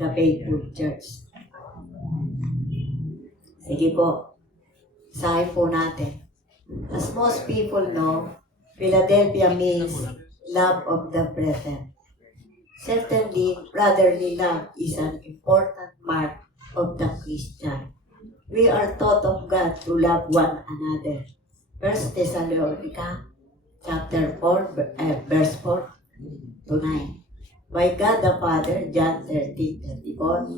the faithful church. Sige po, sahin po natin. As most people know, Philadelphia means love of the brethren. Certainly, brotherly love is an important mark of the Christian. We are taught of God to love one another. 1 Thessalonica chapter 4, verse 4 to 9. By God the Father, John 13:34,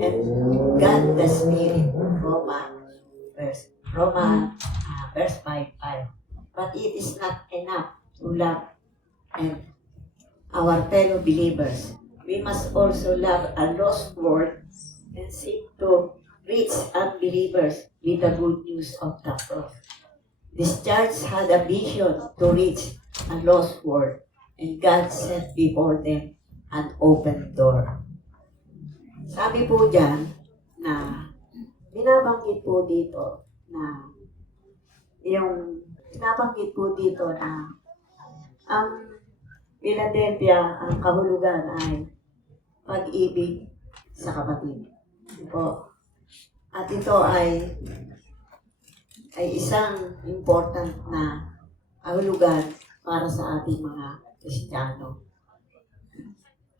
and God the Spirit, verse 5:5. But it is not enough to love and our fellow believers. We must also love a lost world and seek to reach unbelievers with the good news of the cross. This church had a vision to reach a lost world, and God set before them an open door. Sabi po dyan na binabanggit po dito na ang Philadelphia, ang kahulugan ay pag-ibig sa kapatid. Po. At ito ay isang important na kahulugan para sa ating mga Kristiyano.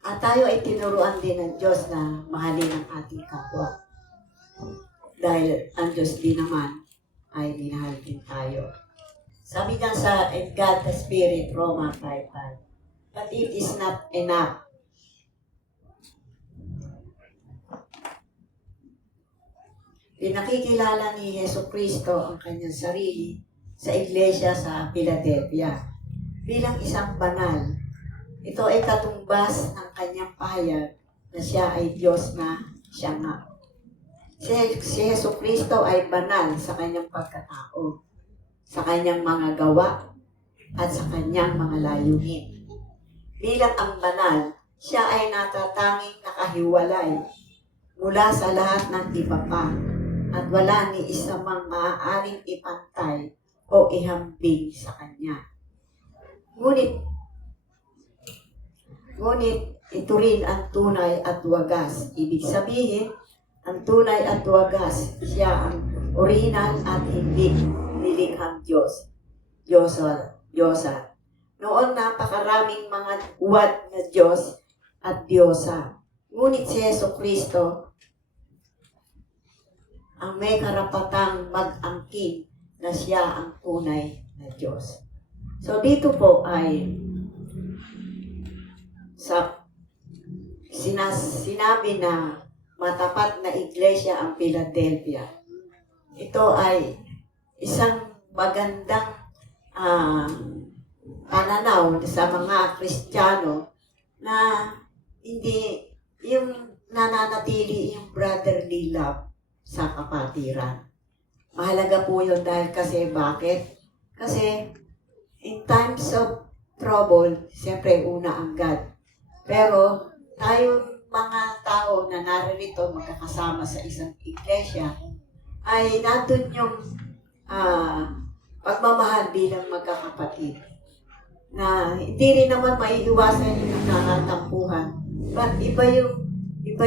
At tayo ay tinuruan din ng Diyos na mahalin ang ating kapwa. Dahil ang Diyos din naman ay minahal din tayo. Sabi nga sa And God the Spirit, Roma 5:5. But it is not enough. Pinakikilala ni Yesu Kristo ang kanyang sarili sa iglesia sa Philadelphia bilang isang banal. Ito ay katumbas ng kanyang pahayag na siya ay Diyos na siya nga. Si Yesu Kristo ay banal sa kanyang pagkatao, sa kanyang mga gawa, at sa kanyang mga layunin. Bilang ang banal, siya ay natatanging nakahiwalay mula sa lahat ng iba pa at wala ni isa mang maaaring ipantay o ihambing sa kanya. Ngunit ito rin ang tunay at wagas. Ibig sabihin, ang tunay at wagas, siya ang original at hindi nilikhang Diyos. Diyosa. Noon napakaraming mga uwad na Diyos at Diyosa. Ngunit si Yesu Kristo ang may karapatang mag-angkin na siya ang tunay na Diyos. So dito po ay sinabi na matapat na iglesia ang Philadelphia. Ito ay isang magandang pananaw sa mga Kristiyano na hindi yung nananatili yung brotherly love sa kapatiran. Mahalaga po yun dahil kasi bakit? Kasi in times of trouble, siyempre una ang God. Pero tayong mga tao na naririto magkakasama sa isang iglesia ay nandun yung pagmamahal bilang magkakapatid. Na hindi rin naman maiiwasan yung nakatampuhan. But iba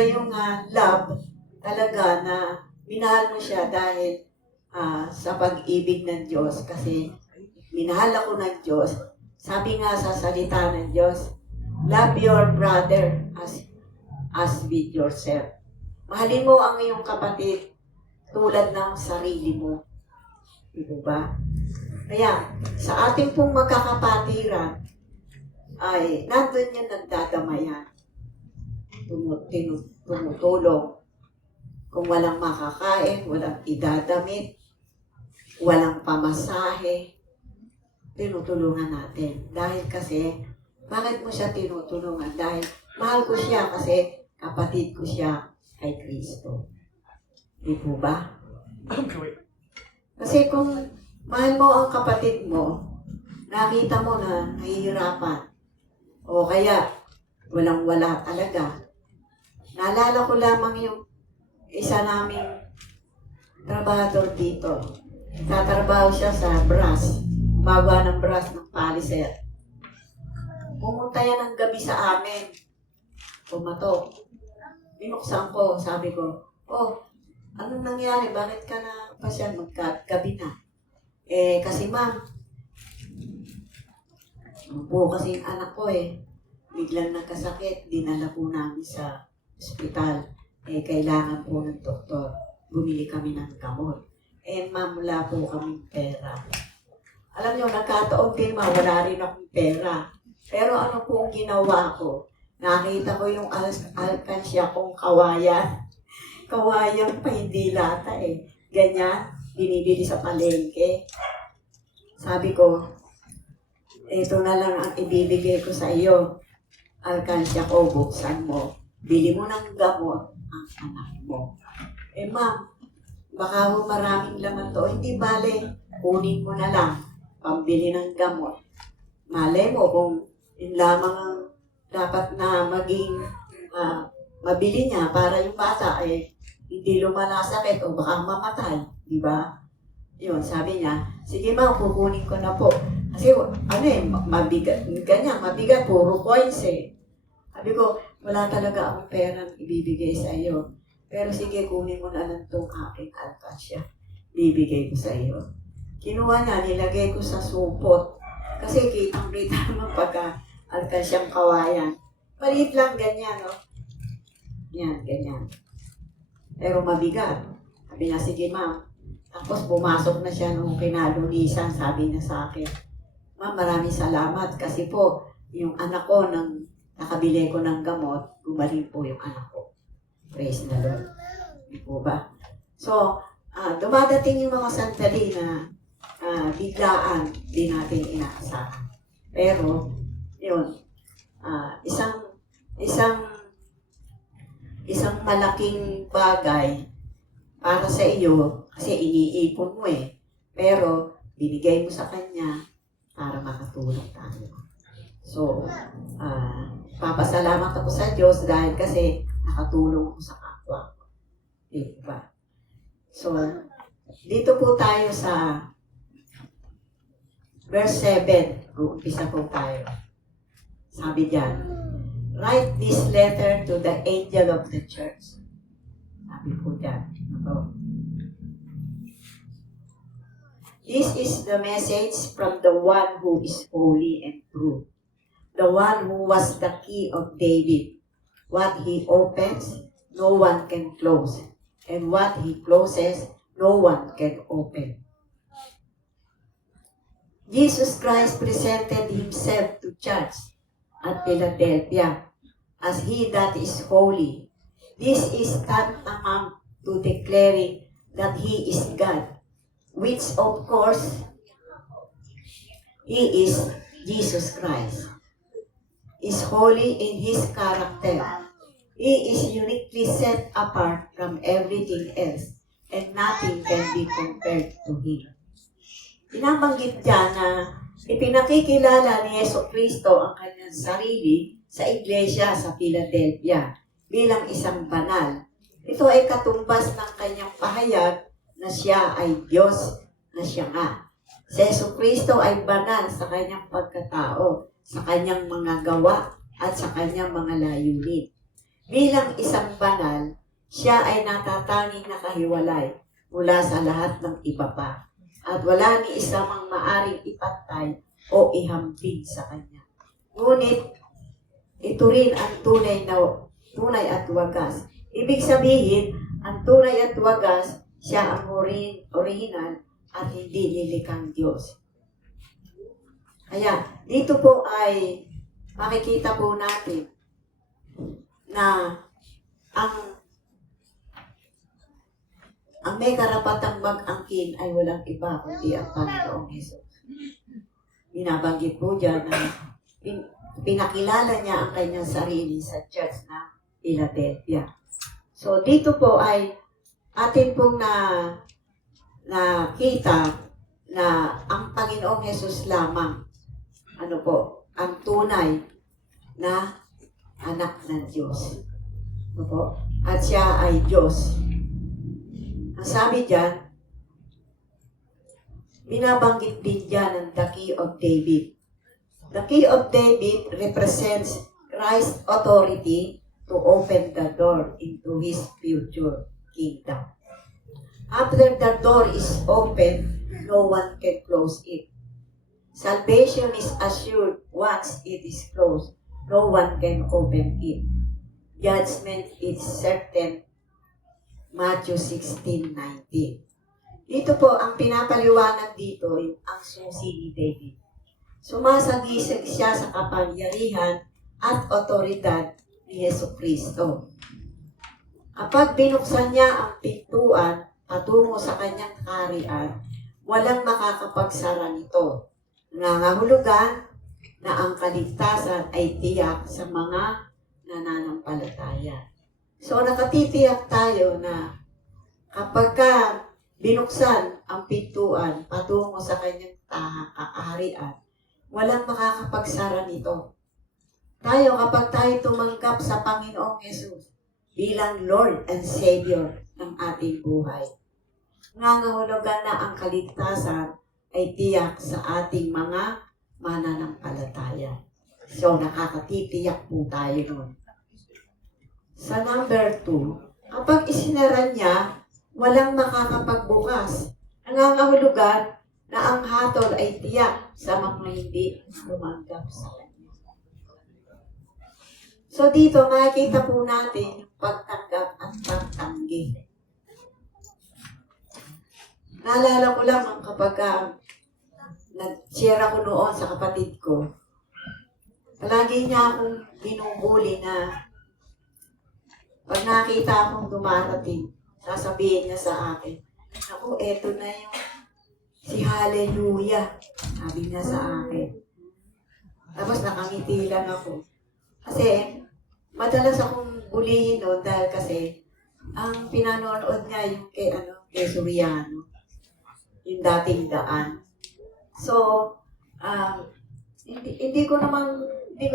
yung love talaga na minahal mo siya dahil sa pag-ibig ng Diyos. Kasi minahal ako ng Diyos. Sabi nga sa salita ng Diyos, love your brother as with yourself. Mahalin mo ang iyong kapatid tulad ng sarili mo. Diba ba? Kaya, sa ating pong magkakapatiran, ay nandun yung nagdadamayan. Tumutulong. Kung walang makakain, walang idadamit, walang pamasahe, tinutulungan natin. Dahil kasi, bakit mo siya tinutulungan? Dahil mahal ko siya kasi kapatid ko siya kay Kristo. Di po ba? Kasi kung mahal mo ang kapatid mo, nakita mo na nahihirapan, o kaya walang-wala talaga. Naalala ko lamang yung isa naming trabahador dito. Tatrabaho siya sa brass, magawa ng brass ng paliser. Pumunta yan ng gabi sa amin. Pumatok. binuksan ko, sabi ko, oh, anong nangyari? Bakit ka na pa siya magkagabi na? Kasi ma'am, po kasi yung anak ko biglang nagkasakit, dinala po namin sa ospital. Kailangan po ng doktor. Bumili kami ng gamot. Ma'am, wala po kaming pera. Alam niyo, nagkataon din wala rin akong pera. Pero ano po ang ginawa ko? Nakita ko yung alkansya kong kawayan. Kawayan pa, hindi lata Ganyan, binibili sa palengke. Sabi ko, ito na lang ang ibibigay ko sa iyo. Alkansya ko, buksan mo. Bili mo ng gamot ang anak mo. Ma'am, baka ho maraming laman to. Hindi bale, kunin mo na lang. Pambili ng gamot. Malay mo kung yun lamang ang dapat na maging mabili niya para yung bata hindi lumala sakit o baka mamatay. Diba? Yun, sabi niya, sige ma'am, kukunin ko na po. Kasi mabigat. Ganyan, mabigat, puro coins Sabi ko, wala talaga akong perang ibibigay sa iyo. Pero sige, kunin mo na lang itong aking alkansya. Bibigay ko sa iyo. Kinuha niya, nilagay ko sa supot. Kasi kitang-kita naman pagka-alkansyang kawayan. Maliit lang, ganyan, no? Yan, ganyan. Pero mabigat. Sabi niya, sige ma'am. Tapos pumasok na siya nung pinalunisan. Sabi niya sa akin, ma'am, maraming salamat kasi po, yung anak ko nang nakabili ko ng gamot, gumaling po yung anak ko. Praise the Lord. Di po ba? So, dumadating yung mga sandali na biglaan, di natin inaasahan. Pero, yun, isang malaking bagay para sa iyo, kasi iniipon mo pero, binigay mo sa kanya para makatulong tayo. So, papasalamat ako sa Diyos dahil kasi nakatulong ako sa kapwa ko. Diba? So, dito po tayo sa verse 7. Umpisa po tayo. Sabi diyan, write this letter to the angel of the church. Sabi po diyan. This is the message from the one who is holy and true. The one who was the key of David. What he opens, no one can close. And what he closes, no one can open. Jesus Christ presented himself to church at Philadelphia as he that is holy. This is tantamount to declaring that he is God, which of course, he is Jesus Christ. Is holy in his character. He is uniquely set apart from everything else, and nothing can be compared to him. Pinabanggit dyan na ipinakikilala ni Yeso Kristo ang kanyang sarili sa iglesia sa Philadelphia bilang isang banal. Ito ay katumbas ng kanyang pahayag na siya ay Diyos na siya nga. Si Yeso Kristo ay banal sa kanyang pagkatao, sa kanyang mga gawa at sa kanyang mga layunin. Bilang isang banal, siya ay natatanging nakahiwalay mula sa lahat ng iba pa. At wala ni isa mang maaring ipantay o ihambing sa kanya. Ngunit, ito rin ang tunay at wagas. Ibig sabihin, ang tunay at wagas, siya ang original at hindi nilikang Diyos. Kaya, dito po ay makikita po natin na ang may karapatang mag-angkin ay walang iba kundi ang Panginoong Hesus. Binabanggit po dyan na pinakilala niya ang kanyang sarili sa church na Philadelphia. So, dito po ay atin pong nakita na ang Panginoong Hesus lamang ang tunay na anak ng Diyos. At siya ay Diyos. Ang sabi diyan, binabanggit din diyan ang the key of David. The key of David represents Christ's authority to open the door into His future kingdom. After the door is open, no one can close it. Salvation is assured once it is closed. No one can open it. Judgment is certain. Matthew 16:19. Dito po, ang pinapaliwanag dito, yung ang susi ni David. Sumasagisag siya sa kapangyarihan at otoridad ni Jesucristo. Kapag binuksan niya ang pintuan patungo sa kanyang kaharian, walang makakapagsara nito. Nangangahulugan na ang kaligtasan ay tiyak sa mga nananampalataya. So nakatitiyak tayo na kapag binuksan ang pintuan patungo sa kanyang kaharian, walang makakapagsara nito. Tayo, kapag tayo tumanggap sa Panginoong Yesus bilang Lord and Savior ng ating buhay, nangangahulugan na ang kaligtasan ay tiyak sa ating mga mananampalataya. So, nakakatitiyak po tayo nun. Sa number 2, kapag isinara niya, walang makakapagbukas. Nangangahulugan na ang hatol ay tiyak sa mga hindi tumanggap sa Kanya. So dito, makikita po natin yung pagtanggap at pagtanggi. Naalala ko lang kapag nag-share ako noon sa kapatid ko, palagi niya akong binubuli na pag nakita akong dumarating, sasabihin niya sa akin, ako, eto na yung si Hallelujah, sabi niya sa akin. Tapos nakangiti lang ako. Kasi, madalas akong bulihin noon dahil kasi, ang pinanonood niya yung kay Soriano, yung dating daan. So, hindi ko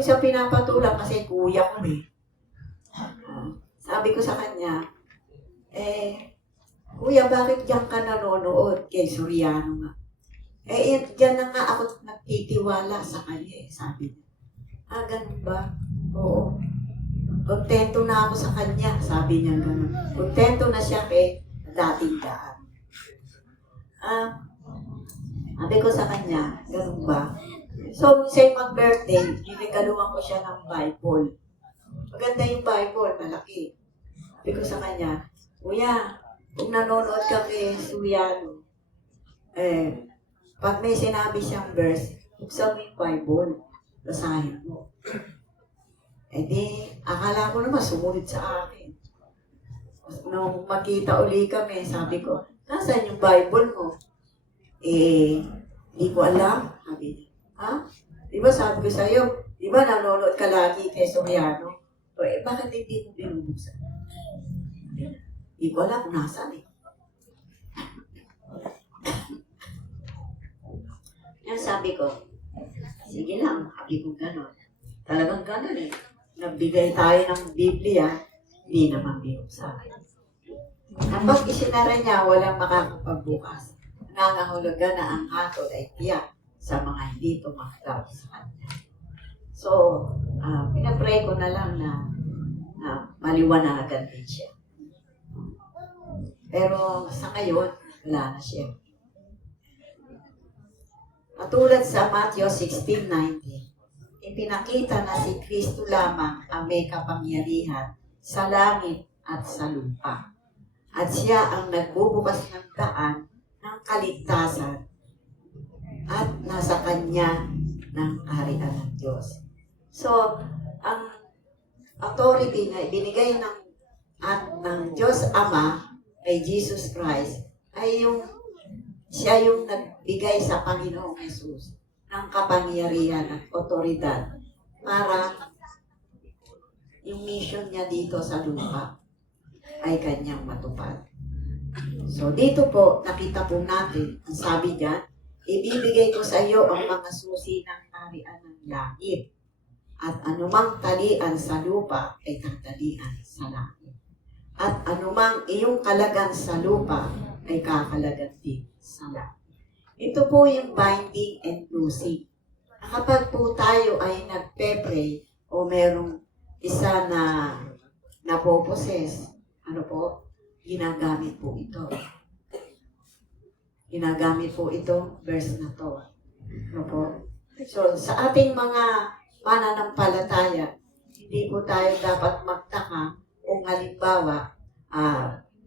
siya pinapatulak kasi kuya ko eh. Sabi ko sa kanya, Kuya, bakit diyan ka nanonood kay Soriano nga? Diyan na nga ako nagtitiwala sa kanya sabi niya. Ganun ba? Oo. Kontento na ako sa kanya, sabi niya ganun. Kontento na siya kay dating daan. Sabi ko sa kanya, ganun ba? So, nung siya'y mag-birthday, binigaluhan ko siya ng Bible. Maganda yung Bible, malaki. Sabi ko sa kanya, Kuya, kung nanonood ka kay Soriano, pag may sinabi siyang verse, buksan mo yung Bible, basahin mo. Akala ko naman sumunod sa akin. Nung magkita uli kami, sabi ko, nasaan yung Bible mo? Di ko alam. Sabi niya, Di ba sabi ko sa'yo, di ba nanonood ka lagi kay Soriano? Bakit hindi mo binubuksan? Di ko alam kung nasaan Yan sabi ko, sige lang, sabi ko gano'n. Talagang gano'n Nagbigay tayo ng Biblia, hindi naman binuksan. Kapag isinara niya, walang makakapagbukas. Nangangahulugan na ang hatol ay tiyak sa mga hindi tumanggap sa Kanya. So, pinapray ko na lang na maliwanagan din siya. Pero sa ngayon, wala na siya. Katulad sa Matthew 16:19, ipinakita na si Kristo lamang ang may kapangyarihan sa langit at sa lupa. At siya ang nagbubukas ng daan ng kaligtasan at nasa Kanya ng kaharian ng Diyos. So, ang authority na ibinigay ng Diyos Ama kay Jesus Christ ay siya yung nagbigay sa Panginoong Jesus ng kapangyarihan at otoridad para yung mission niya dito sa lupa ay kanyang matupad. So dito po, nakita po natin, ang sabi diyan, ibibigay ko sa iyo ang mga susi ng kaharian ng langit at anumang talian sa lupa ay tatalian sa langit. At anumang iyong kalagan sa lupa ay kakalagan din sa langit. Ito po yung binding and loosing. Kapag po tayo ay nagpe-pray o merong isa na napoposes, ano po, ginagamit po ito. Ginagamit po ito, verse na to. Ano po? So, sa ating mga pananampalataya, hindi po tayo dapat magtaka kung halimbawa,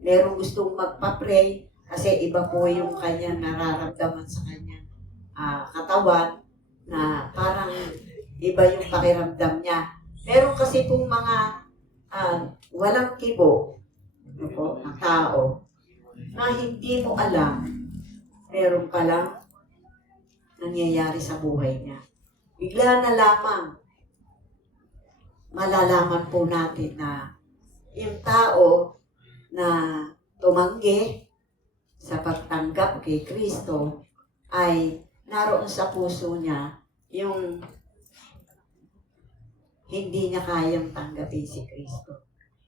merong gustong magpa-pray kasi iba po yung kanyang nararamdaman sa kanyang katawan na parang iba yung pakiramdam niya. Meron kasi pong mga walang kibo ano po, na tao na hindi mo alam meron palang nangyayari sa buhay niya. Bigla na lamang malalaman po natin na yung tao na tumanggi sa pagtanggap kay Kristo ay naroon sa puso niya yung hindi niya kayang tanggapin si Kristo.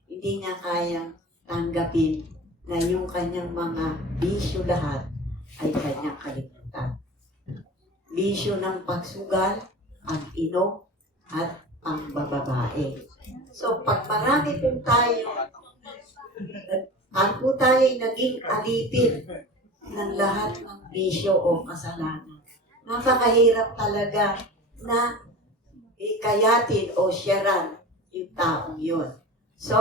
Hindi niya kayang tanggapin na yung kanyang mga bisyo lahat ay kanyang kalimutan. Bisyo ng pagsugal, pag-inom, at pangbababae. So, pag marami po tayo, po tayo naging alipin ng lahat ng bisyo o kasalanan. Napakahirap talaga na ikayatin o sharean yung taong yun. So,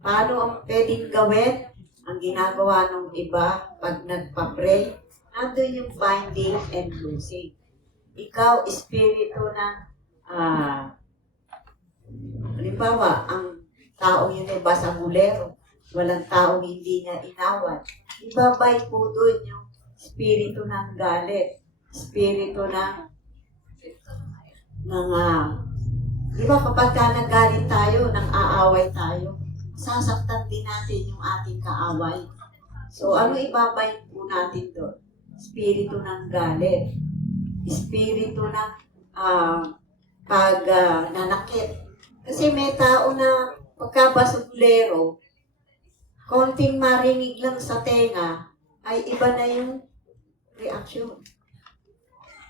paano ang pwedeng gawin? Ang ginagawa ng iba pag nagpa-pray, nandun yung binding and loosing. Ikaw, espiritu ng, halimbawa, ang taong yun ay basagulero, walang taong hindi niya inawan. Ibabay po doon yung espiritu ng galit, espiritu ng di ba kapag ka nagalit tayo, nang aaway tayo, sasaktan din natin yung ating kaaway. So, ano ibabay po natin doon? Espiritu ng galit. Espiritu ng nanakit. Kasi may tao na pagkabasugulero, konting marinig lang sa tenga, ay iba na yung reaksyon.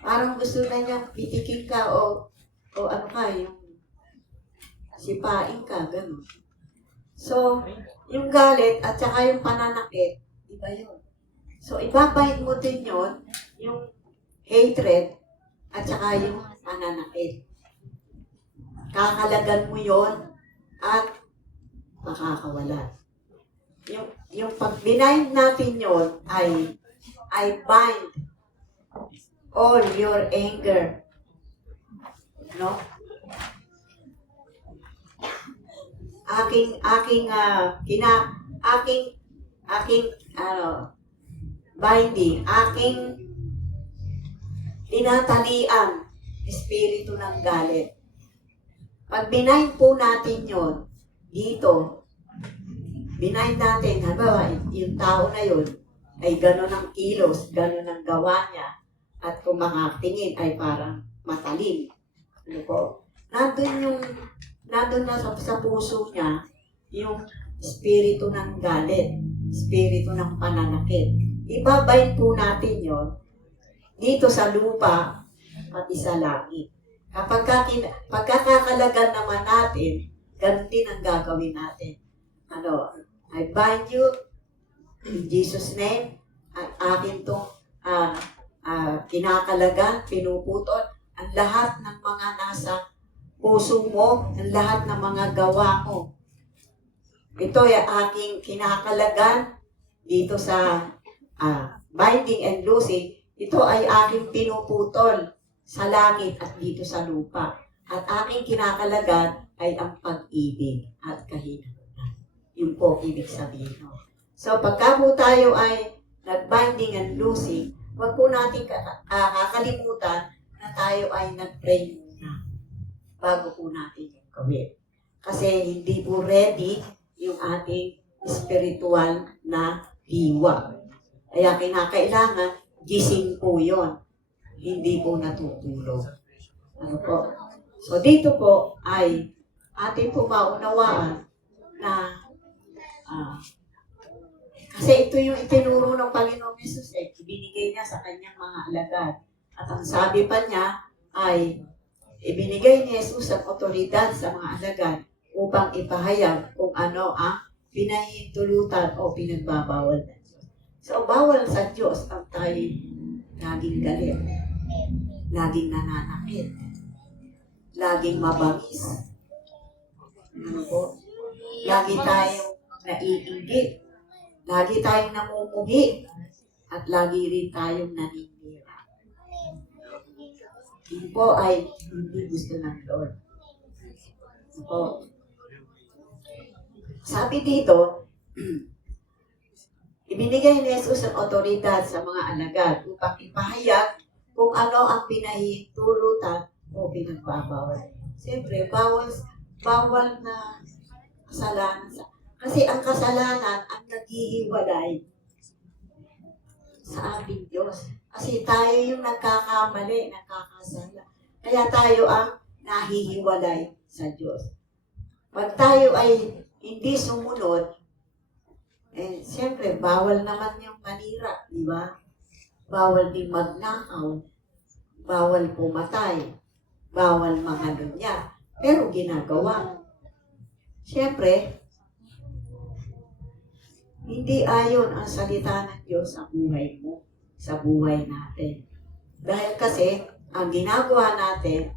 Parang gusto na niya pitikin ka o ano ka, yung sipain ka, gano'n. So, yung galit at saka yung pananakit, iba yun. So, ibabahid mo din yun, yung hatred at saka yung pananakit. Kakalagan mo yon at makakawalan. Yung pag binind natin yon ay bind all your anger. No? Binding, aking tinatalian, espiritu ng galit. Pag binind po natin yon dito, binind natin, halimbawa, yung tao na yun, ay gano'n ang kilos, gano'n ang gawa niya, at kung makatingin ay parang matalim. Ano po? Nandun na sa puso niya, yung espiritu ng galit, espiritu ng pananakit. Ibabayin po natin yon dito sa lupa, pati sa langit. Pagkakakalagan naman natin, ganun din ang gagawin natin. I bind you in Jesus' name. Akin itong kinakalagan, pinuputol, ang lahat ng mga nasa puso mo, ang lahat ng mga gawa mo. Ito ay aking kinakalagan dito sa binding and loosing. Ito ay aking pinuputol sa langit at dito sa lupa. At aking kinakalagan ay ang pag-ibig at kahinaan. Yun po ibig sabihin. So pagka po tayo ay nag-binding and loosing, huwag po natin kakalimutan na tayo ay nag-pray muna bago po natin yung gawin. Kasi hindi po ready yung ating spiritual na diwa. Kaya kinakailangan, gising po yon, hindi po natutulog. Ano po? So dito po ay ating po maunawaan na kasi ito yung itinuro ng Panginoong Jesus ibinigay niya sa kanyang mga alagad. At ang sabi pa niya ay ibinigay ni Jesus ang otoridad sa mga alagad upang ipahayag kung ano ang pinahintulutan o pinagbabawal ng Diyos. So, bawal sa Diyos ang tayo laging galit, laging nananakit, laging mabangis. Ano po? Lagi tayong naiinggit, lagi tayong namumuhi, at lagi rin tayong naninira. Yun po ay hindi gusto ng Lord. Po. Sabi dito, ibinigay ni Jesus ang otoridad sa mga alagad upang ipahayag kung ano ang pinahintulutan o pinagbabawal. Siyempre, bawal na kasalanan. Kasi ang kasalanan ang naghihiwalay sa ating Diyos. Kasi tayo yung nagkakamali, nagkakasala. Kaya tayo ang nahihiwalay sa Diyos. Pag tayo ay hindi sumunod, siyempre, bawal naman yung manira, di ba? Bawal din magnakaw, bawal pumatay, bawal mangalunya, pero ginagawa. Siyempre, hindi ayon ang salita ng Diyos sa buhay mo, sa buhay natin. Dahil kasi, ang ginagawa natin,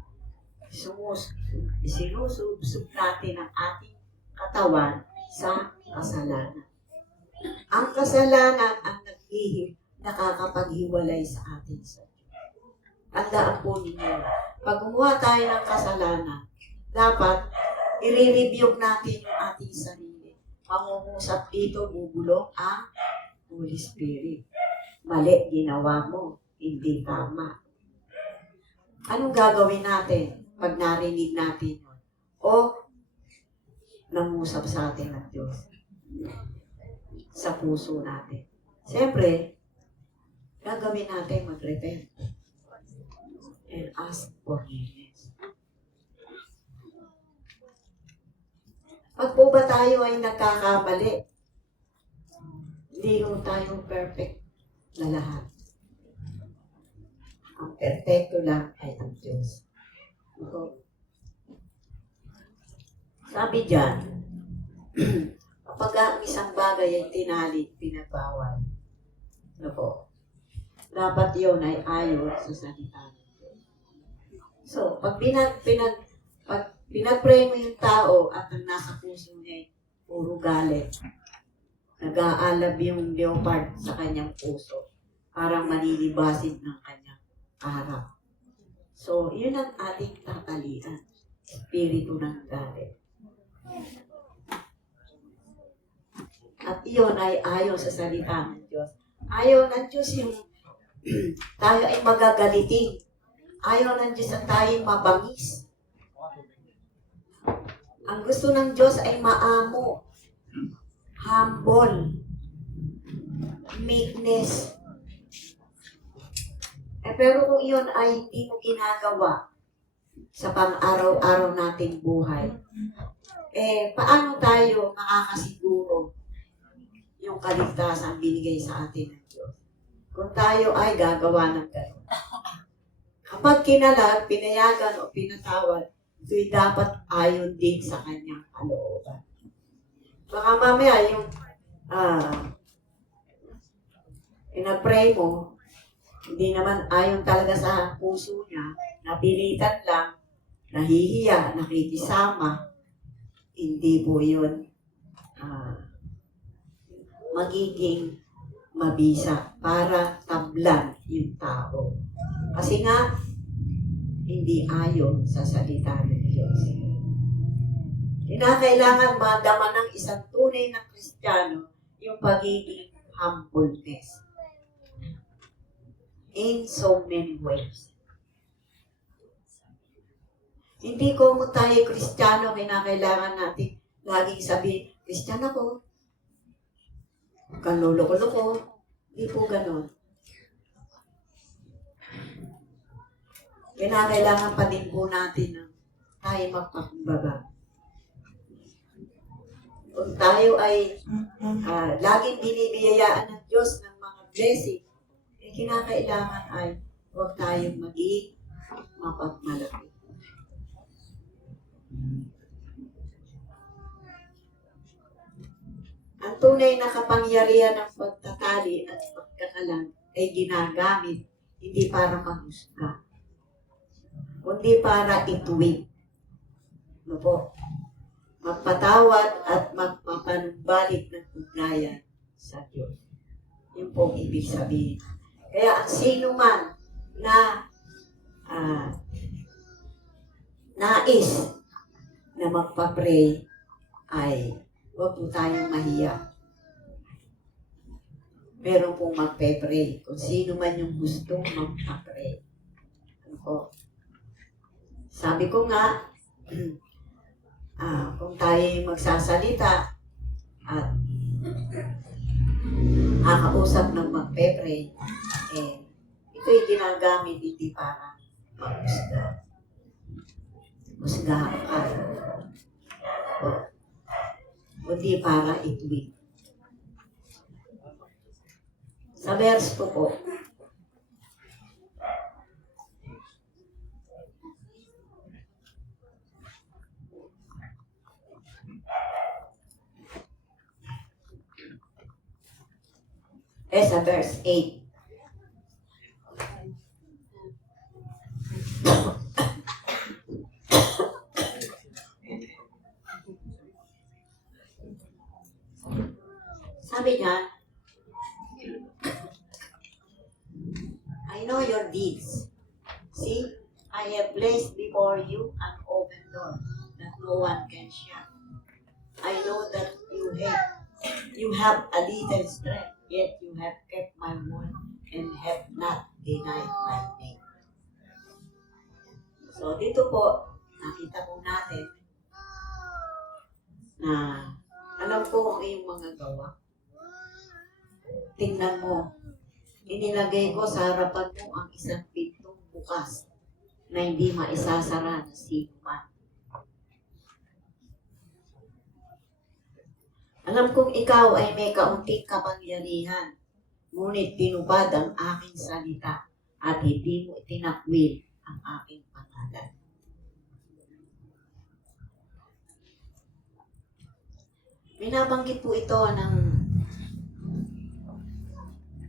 sinusubsub natin ang ating katawan sa kasalanan. Ang kasalanan ang nakakapaghiwalay sa atin sa Diyos. Tandaan po ninyo, pag gumawa tayo ng kasalanan, dapat i-review natin yung ating sarili. Pangungusap dito, bubulong ang Holy Spirit. Mali, ginawa mo, hindi tama. Anong gagawin natin pag narinig natin yun? O nangusap sa atin ng Diyos sa puso natin. Siyempre, gagawin natin mag-repent and ask forgiveness. Pag po ba tayo ay nagkakamali, hindi yung tayo perfect na lahat. Ang perfecto lang ay ang Diyos. Sabi diyan, kapag ang isang bagay ay tinalit, pinagbawal, dapat yun ay ayon sa salita ng Diyos. So, pag pinag-pray mo yung tao at ang nasa puso niya ay puro galit, nag-aalab yung leopard sa kanyang puso, parang manilibasid ng kanyang harap. So, yun ang ating tatalian. Espiritu ng galit. At iyon ay ayaw sa salita ng Diyos. Ayaw ng Diyos yung tayo ay magagalitin. Ayaw ng Diyos ang tayo mabangis. Ang gusto ng Diyos ay maamo, humble, meekness. Pero kung iyon ay hindi mo ginagawa sa pang-araw-araw nating buhay, paano tayo makakasiguro yung kaligtasan binigay sa atin ng Diyos? Kung tayo ay gagawa ng gano'n. Kapag kinalag, pinayagan o pinatawad, ito'y dapat ayon din sa kanyang kalooban. Baka mamaya yung pinag-pray mo, hindi naman ayon talaga sa puso niya, napilitan lang, nahihiya, nakikisama, hindi po yun magiging mabisa para tablan yung tao. Kasi nga, hindi ayon sa salita ng Diyos. Kinakailangan madama ng isang tunay na Kristiyano yung pagiging humbleness. In so many ways. Hindi ko mo tayo Kristiyano, kinakailangan natin laging sabihin, Kristiyano ako. Kang lolo-lolo. Hindi po ganon. Kinakailangan pa din po natin na tayo magpakumbaba. Kung tayo ay laging binibiyayaan ng Diyos ng mga blessing, kinakailangan ay huwag tayong maging mapagmalaki. tunay na kapangyarihan ng pagtatali at pagkakalang ay ginagamit hindi para maghusga, kundi para ituwid. Ano po? Magpatawad at magpapanumbalik ng ugnayan sa Diyos. Yun po ibig sabihin. Kaya ang sino man na nais na magpa-pray ay huwag po tayong mahiya. Meron pong magpe-pray. Kung sino man yung gustong magpa-pray. Ano po? Sabi ko nga, kung tayo magsasalita at kakausap ng magpe-pray, ito'y ginagamit hindi para maghusga. Husgahan ka. Kundi para ituwid. Sa verse ko po, sa verse 8. Sabi niya, I know your deeds. See, I have placed before you an open door that no one can shut. I know that you have a little strength, yet you have kept my word and have not denied my name. So dito po, nakita po natin na alam ko ang iyong mga gawa. Tingnan mo, inilagay ko sa harapan mo ang isang pintong bukas na hindi maisasara ng sino man. Alam kong ikaw ay may kaunting kapangyarihan, ngunit tinupad ang aking salita at hindi mo itinakwil ang aking pangalan. Binabanggit po ito ng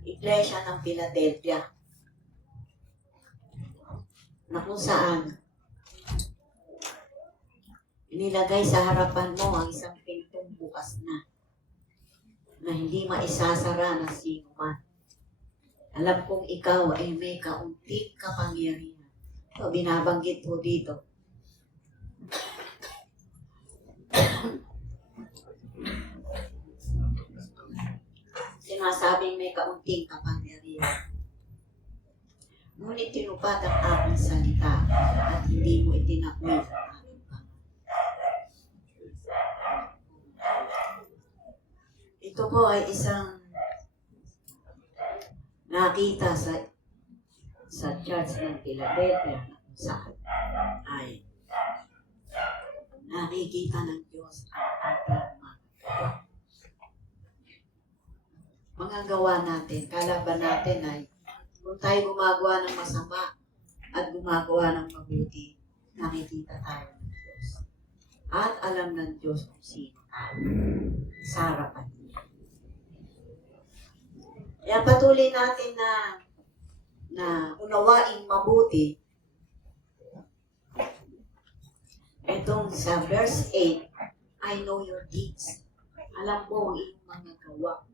Iglesia ng Philadelphia na kung saan inilagay sa harapan mo ang isang pintong bukas na hindi maisasara ng sino man. Alam kong ikaw ay may kaunting kapangyarihan. So, binabanggit po dito. Sinasabing may kaunting kapangyarihan. Ngunit tinupad ang aking salita at hindi mo itinakwil ang aking pangalan. Ito po ay isang nakita sa church ng Philadelphia na kung saan ay nakikita ng Diyos ang ating mga gawa natin. Kalaban natin ay kung tayo gumagawa ng masama at gumagawa ng mabuti, nakikita tayo ng Diyos. At alam ng Diyos kung sino tayo sa harapan niya. Kaya patuloy natin na unawaing mabuti. Etong sa verse 8, I know your deeds. Alam mo ang iyong mga gawa.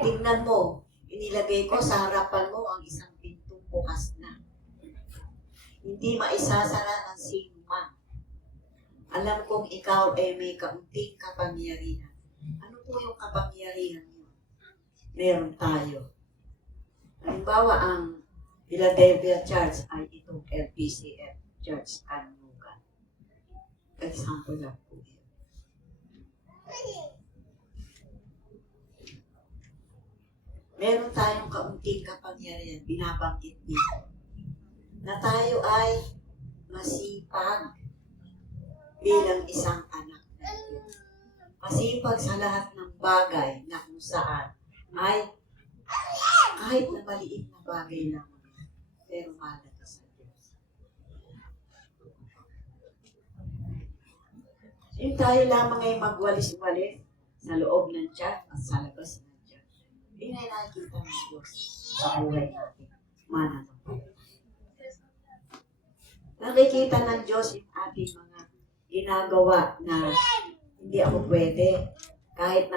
Tingnan mo, inilagay ko sa harapan mo ang isang pintong bukas na. Hindi maisasara ng sino man. Alam kong ikaw ay may kaunting kapangyarihan. Ano po yung kapangyarihan niyo? Meron tayo. Halimbawa, ang Philadelphia Church ay itong LPCF Church Kanunugan. Example lang po yun. Meron tayong kaunting kapangyarihan, binabanggit dito, na tayo ay masipag bilang isang anak ng Diyos. Masipag sa lahat ng bagay na kung saan ay kahit na maliit na bagay lang, pero mahalaga sa Diyos. Yung tayo lamang ay magwalis-walis sa loob ng tiyan at sa labas ng tiyan. Yun ay nakikita ng Diyos sa buhay natin. Mananampalataya. Nakikita ng Diyos yung ating mga ginagawa na hindi ako pwede. Kahit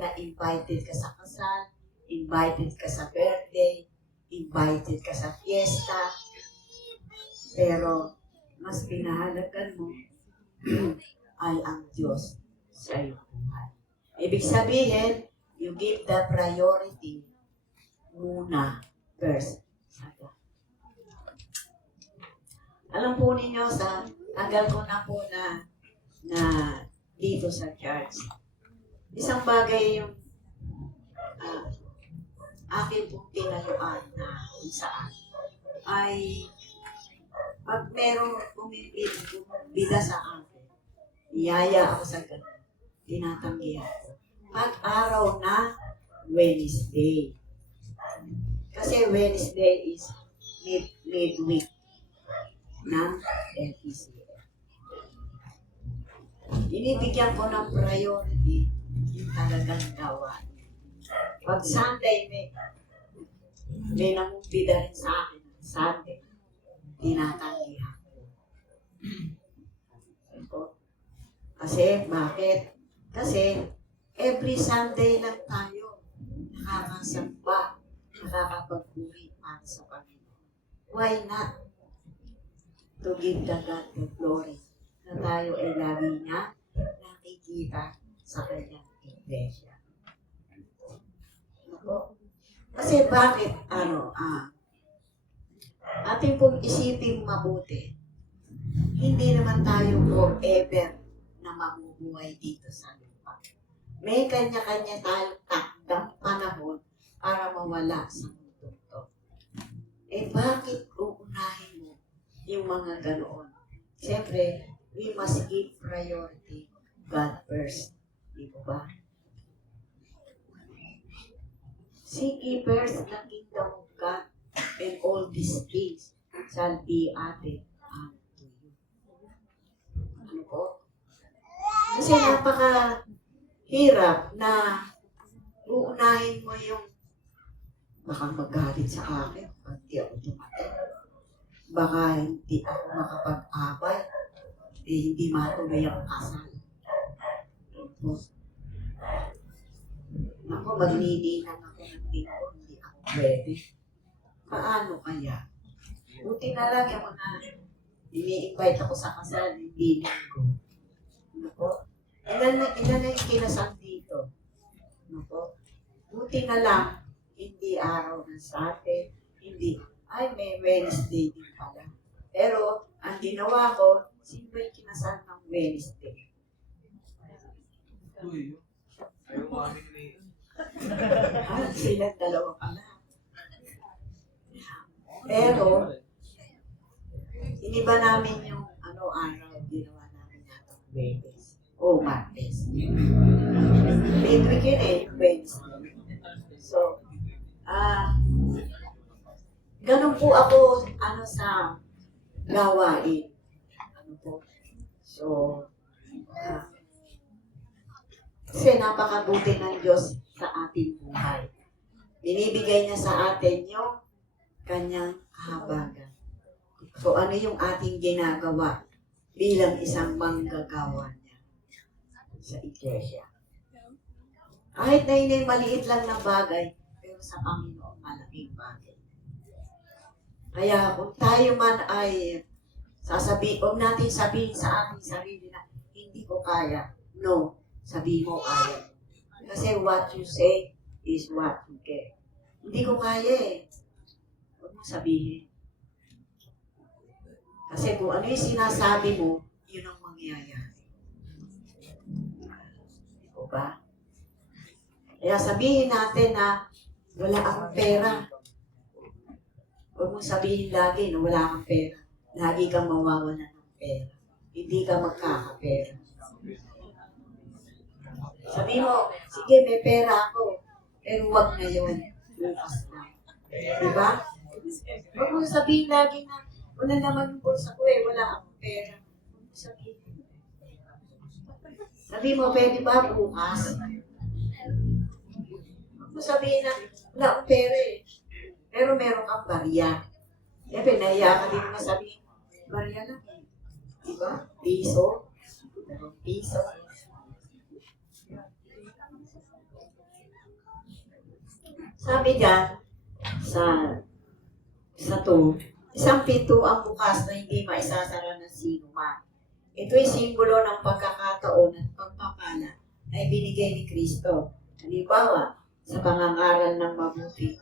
na invited ka sa kasal, invited ka sa birthday, invited ka sa fiesta, pero mas pinahalagan mo ay ang Diyos sa iyong buhay. Ibig sabihin, you give the priority muna first sa God. Alam po ninyo, sa tagal ko na po na dito sa church, isang bagay yung akin pong tinayuan na kung saan ay pag merong bumibida sa akin, iyaya ako sa ganun, tinatanggihan ko. Pag araw na Wednesday. Kasi Wednesday is midweek ng LPCF. Binibigyan ko ng priority yung talagang gawain. Pag Sunday, may namubida rin sa akin. Sunday, tinatanggihan ko. Kasi, bakit? Kasi, every Sunday lang tayo nakakasamba, nakakapagpuri para sa Panginoon. Why not? To give the God the glory na tayo ay lagi niya nakikita sa kanyang iglesia. Kasi bakit, ating pong isipin mabuti, hindi naman tayo forever na mabubuhay dito sa lupa. May kanya-kanya tayong takdang panahon para mawala sa mundo to. Bakit uunahin mo yung mga ganoon? Siyempre, we must give priority God first. Di ba? Seek ye first the kingdom of God, and all these things shall be added unto you. Ano po? Kasi napaka-hirap na uunahin mo yung baka magalit sa akin pag di ako dumating. Baka hindi ako makapag-abay, hindi matuloy ang kasal. Ako, maglilinan ako ng linggo, hindi ako pwede. Paano kaya? Buti na lang yung mga ini-invite ako sa kasal, hindi linggo. Ano po? Ilan na yung kinasal dito? Ano po? Buti na lang, hindi araw ng Saturday, hindi. Ay, may Wednesday din pala. Pero, ang ginawa ko, sino ba yung kinasal ng Wednesday? Ayaw mo kami ni... Silang dalawa pala. Pero, iniba namin yung araw, ginawa namin yata Wednesday. O Martes. Midweek yun Wednesday. So, ganun po ako, sa gawain. Ano po? So, kasi napakabuti ng Diyos sa ating buhay. Binibigay niya sa atin yung kanyang kahabagan. So, ano yung ating ginagawa bilang isang manggagawa niya sa iglesia? Kahit na yun ay maliit lang na bagay, pero sa Panginoon, malaking bagay. Kaya kung tayo man ay huwag natin sabihin sa ating sarili na hindi ko kaya. No, sabihin mo kaya. Kasi what you say is what you get. Hindi ko kaya Huwag mo sabihin. Kasi kung ano yung sinasabi mo, yun ang mangyayari. Di ba? Kaya sabihin natin na wala akong pera. Huwag mong sabihin lagi na wala kang pera. Lagi kang mawawalan ng pera. Hindi ka magkakapera. Sabi mo, sige, may pera ako. Pero huwag ngayon. Bukas na. Diba? Huwag mong sabihin lagi na wala naman yung bulsa ko wala akong pera. Huwag mong sabihin. Sabi mo, pwede ba bukas? Huwag mo sabihin na, wala akong pera eh. Pero meron kang barya. Siyempre, nahiya ka din na sabihin, barya lang eh. Diba? Piso. Piso. Sabi dyan, sa 2, isang pinto ang bukas na hindi maisasara ng sino man. Ito'y simbolo ng pagkakataon at pagpapala na ibinigay ni Kristo. Halimbawa, sa pangangaral ng mabuti,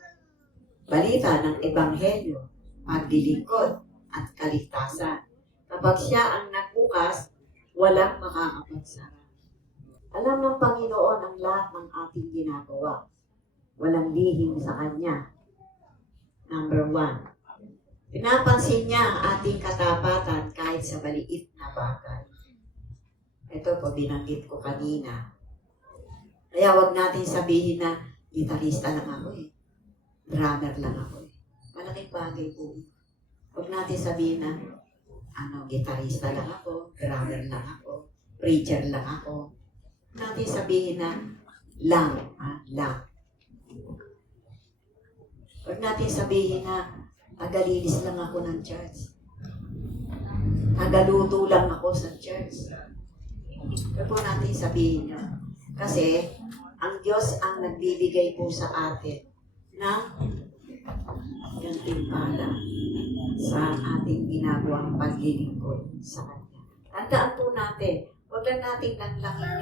balita ng Ebanghelyo, paglilingkod at kaligtasan. Kapag siya ang nagbukas, walang makakapagsara. Alam ng Panginoon ang lahat ng ating ginagawa. Walang lihim sa Kanya. Number 1. Pinapansin niya ang ating katapatan kahit sa maliit na bagay. Ito po, binanggit ko kanina. Kaya wag natin sabihin na gitarista lang ako eh. Drummer lang ako eh. Malaking bagay po. Wag natin sabihin na gitarista lang ako, drummer lang ako, preacher lang ako. Wag natin sabihin na lang. Wag natin sabihin na tagalinis lang ako ng church. Tagaluto lang ako sa church. Wag po natin sabihin yun. Kasi, ang Diyos ang nagbibigay po sa atin ng gantimpala sa ating ginagawang paglilingkod sa Kanya. Tandaan po natin, huwag lang natin langlangin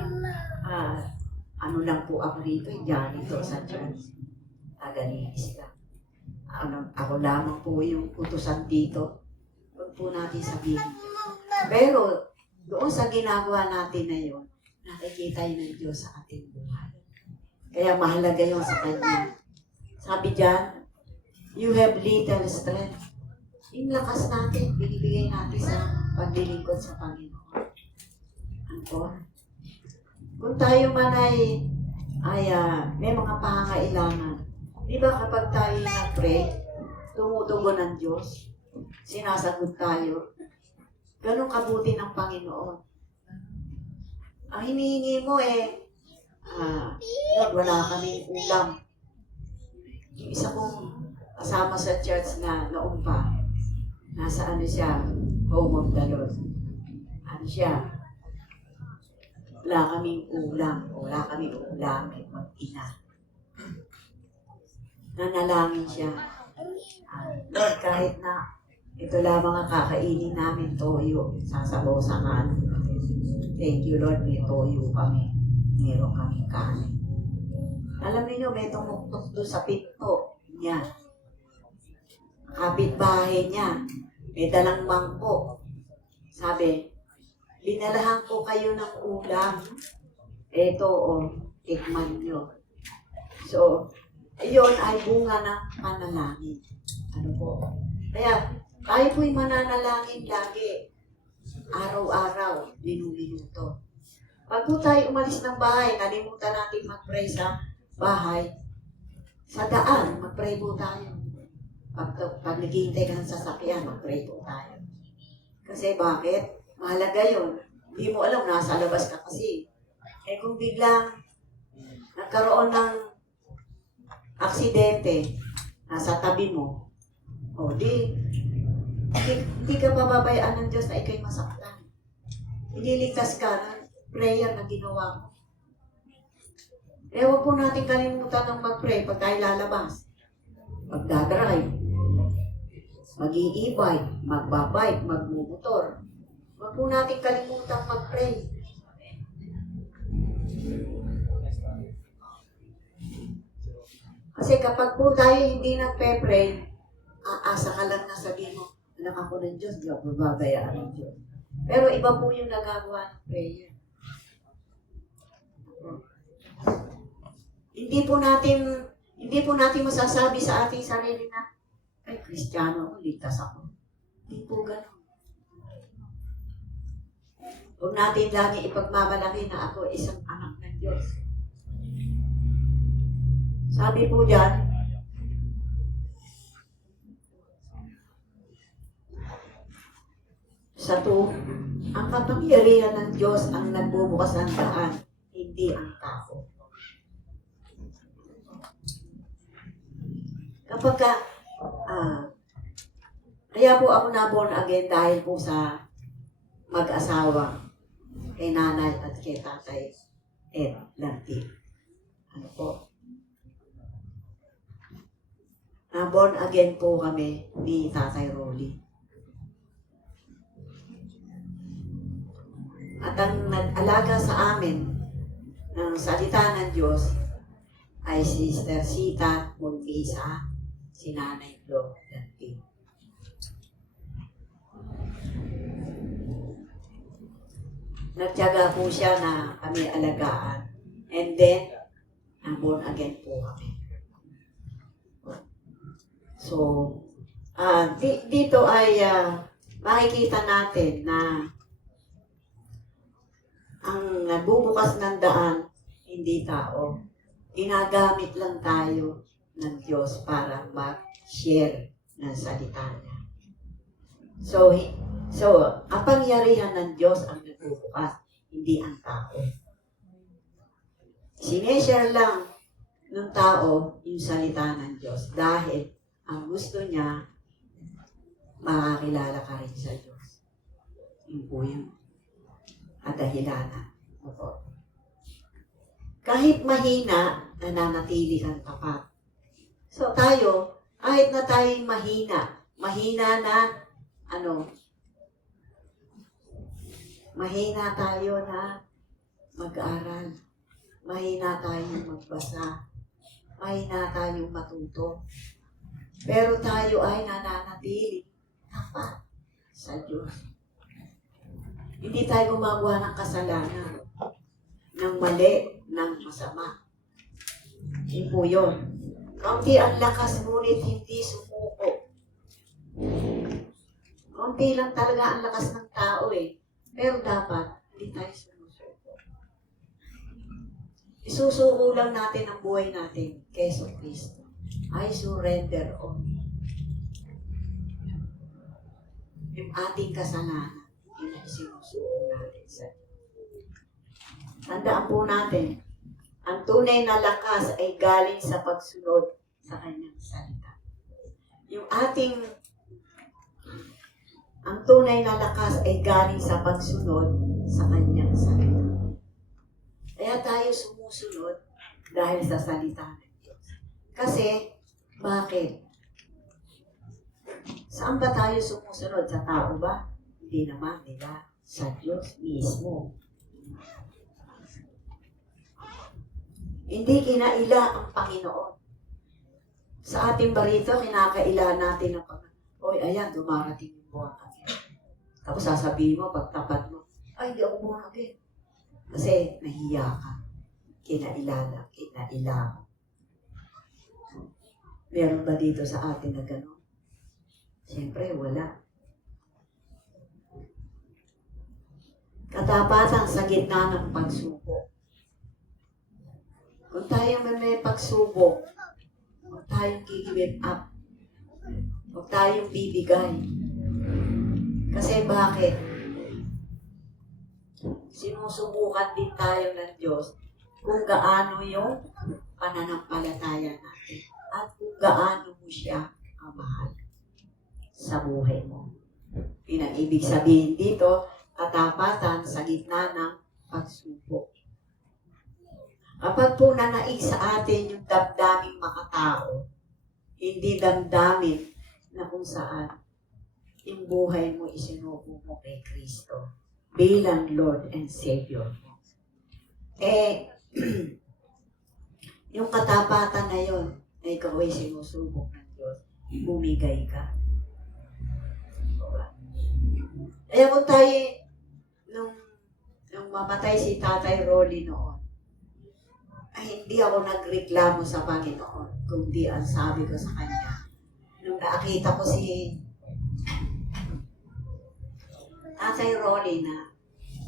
yung lang po ako rito, dito sa church. Tagalinis lang. Ako lamang po yung utusan dito. Huwag po natin sabihin. Pero, doon sa ginagawa natin na yun, nakikita yun ng Diyos sa ating buhay. Kaya mahalaga yun sa Kanya. Sabi dyan, you have little strength. Yung lakas natin, binibigay natin sa paglilingkod sa Panginoon. Ano po? Kung tayo man ay may mga pangangailangan, di ba kapag tayo na-pray, tumutugon ng Diyos, sinasagot tayo, ganun kabuti ng Panginoon. Ang hinihingi mo Lord, wala kaming ulam. Yung isa kong kasama sa church na noon pa, nasa siya, home of the Lord. Siya, wala kaming ulam, mag-ina. Nanalangin siya. Lord, kahit na ito lamang ang kakainin namin, toyo, sasabaw sa kanin. Thank you, Lord, may toyo kami. Meron kaming kanin. Alam niyo, may tumuktok doon sa pinto niya. Kapitbahay niya, may dalang mangkok. Sabi, dinalahan ko kayo ng ulam. Ito, tikman nyo. So, iyon ay bunga ng panalangin. Ano po? Kaya, tayo po'y mananalangin lagi. Araw-araw, minuto. Pag po tayo umalis ng bahay, nalimutan natin mag-pray sa bahay. Sa daan, mag-pray po tayo. Pag naghihintay ka ng sasakyan, mag-pray po tayo. Kasi bakit? Mahalaga yun. Hindi mo alam, nasa labas ka kasi. Kung biglang nagkaroon ng aksidente, nasa tabi mo, hindi ka pababayaan ng Diyos na ikaw'y masaktan. Ililigtas ka ng prayer na ginawa mo. Huwag po natin kalimutan ng mag-pray pag tayo lalabas. Magdadrive, mag-i-e-bike, magbabike, magmumotor. Huwag po natin kalimutan mag-pray. Kasi kapag po tayo hindi nagpe-pray, aasa ka lang na sabihin mo, anak ako ng Diyos, di ako babayaan ng Diyos. Pero iba po yung nagagawa ng prayer. Hindi po natin masasabi sa ating sarili na, ay, Kristiyano ako, ligtas ako. Hindi po gano'n. Huwag natin lagi ipagmamalaki na ako isang anak ng Diyos. Sabi po dyan, sa 2, Ang kapangyarihan ng Diyos ang nagbubukas ng daan, hindi ang tao. Kapag kaya po ako na-born again dahil po sa mag-asawa kay nanay at kay tatay Ed Lanti. Ano po? Na-born again po kami ni Tatay Rolly. At ang nag-alaga sa amin ng salita ng Diyos ay si Sister Sita Montisa, si Nanay Flo Lanti. Nagtiyaga po siya na kami alagaan. And then, born again po kami. So, dito ay makikita natin na ang nagbubukas ng daan, hindi tao. Ginagamit lang tayo ng Diyos para mag-share ng salita niya. So, ang pangyarihan ng Diyos ang nagbubukas, hindi ang tao. Sineshare lang ng tao yung salita ng Diyos dahil ang gusto niya, makakilala ka rin sa Diyos. Yun po yung dahilanan. Opo. Kahit mahina, nananatili kang tapat. So tayo, kahit na tayo mahina na, mahina tayo na mag-aral. Mahina tayong magbasa. Mahina tayong matuto. Pero tayo ay nananatili tapat sa Diyos. Hindi tayo gumagawa ng kasalanan, ng mali, ng masama. Hindi po yun. Kaunti ang lakas, ngunit hindi sumuko. Kaunti lang talaga ang lakas ng tao eh. Pero dapat, hindi tayo sumusuko. Isusuko lang natin ang buhay natin kay Jesus Cristo. I surrender all. Yung ating kasalanan, yun ay sinusuko natin sa tandaan po natin, ang tunay na lakas ay galing sa pagsunod sa kanyang salita. Ang tunay na lakas ay galing sa pagsunod sa kanyang salita. Kaya tayo sumusunod dahil sa salita ng Diyos. Kasi, bakit? Saan ba tayo sumusunod? Sa tao ba? Hindi naman, diba? Sa Diyos mismo. Hindi kinaila ang Panginoon. Sa ating barito, kinakaila natin ang Panginoon. Oy, ayan, dumarating yung buwan again. Tapos sasabihin mo, pagtapat mo, ay, hindi ako buwan again. Kasi nahiya ka. Kinaila mo. Meron ba dito sa atin na gano'n? Siyempre, wala. Katapatan sa gitna ng pagsubok. Kung tayo may pagsubok, huwag tayong give up. Huwag tayong bibigay. Kasi bakit? Sinusubukan din tayo ng Diyos kung gaano yung pananampalataya natin at kung gaano mo siya kamahal sa buhay mo. Yun ang ibig sabihin dito, katapatan sa gitna ng pagsubok. Kapag po nanaig sa atin yung damdaming makatao, hindi damdamin na kung saan yung buhay mo isinuko mo kay Kristo bilang Lord and Savior mo. Yung katapatan na yun, na ikaw ay sinusubok ng Diyos, bumigay ka. Kaya kung tayo, nung mamatay si Tatay Rolly noon, ay hindi ako nagreklamo sa Panginoon, kundi ang sabi ko sa Kanya, nung nakita ko si Tatay Rolly na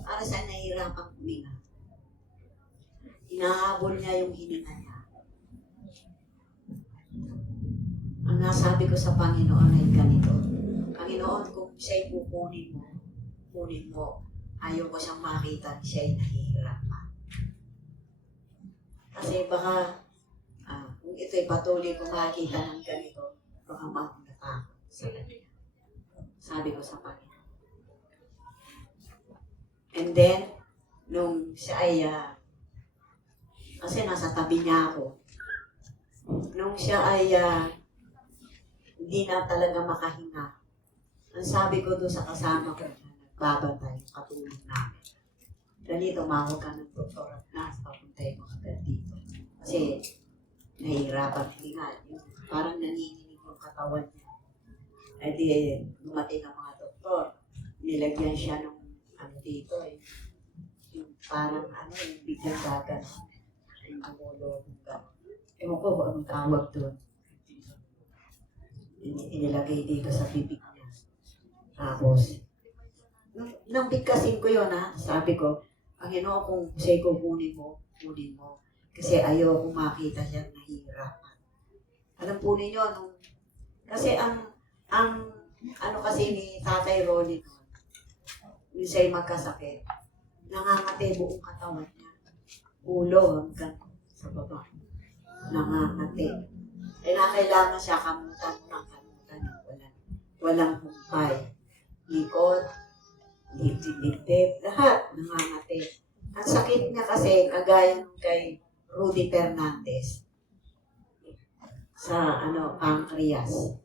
para sa nahihirapang huminga, hinahabol niya yung hininga niya. Ang nasabi ko sa Panginoon ay ganito, Panginoon, kung siya'y kukunin mo, ayaw ko siyang makita siya ay nahihirapan. Kasi baka, kung ito'y patuloy ko makita ng ganito, baka matakot sa kanya. Sabi ko sa Panginoon. And then, nung siya ay, kasi nasa tabi niya ako, nung siya ay hindi na talaga makahinga, ang sabi ko doon sa kasama ko na nagbabantay, katulong namin. Dali, tumawag ka ng doktor at nurse, papuntay mo agad dito. Kasi, nahihirapan hinga. Parang nanginginig yung katawan niya. Eh di, dumating ang mga doktor. Nilagyan siya ng dito yung parang yung biglang gagan. Yung amulo, yung gano'n. Ewan ko kung anong tawag doon. Inilagay dito sa bibig niya. Tapos, nang bigkasin ko yun sabi ko, Panginoon, kung say ko kunin mo. Kasi ayaw kong makita siya nahihirapan. Alam po ninyo, kasi ano kasi ni Tatay Ronnie noon, yung siya'y magkasakit, nangangati buong katawan niya. Ulo hanggang sa baba. Nangangati. Kailangan siya kamutan. Walang humpay. Likod, dibdib, lahat nangangati. Ang sakit niya kasi, kagaya nung kay Rudy Fernandez sa pancreas.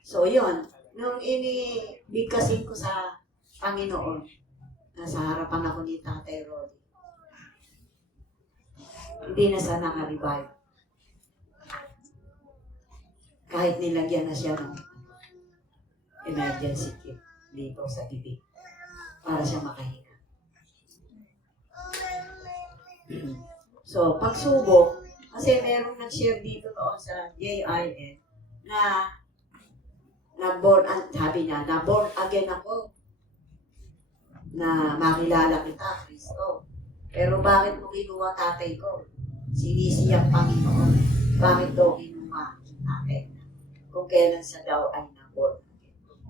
So yun, nung inibigkasin ko sa Panginoon, nasa harapan ako ni Tatay Roddy, hindi na siya naka-revive. Kahit nilagyan na siya ng emergency kit dito sa bibig para siya makahinga. So, pagsubok, kasi merong nag-share dito noon sa JIN na sabi niya, na-born again ako na makilala kita, Kristo. Pero bakit mo kinuha tatay ko? Sinisiyak Panginoon. Bakit daw kinuha tatay? Kung kailan siya daw ay na-born again.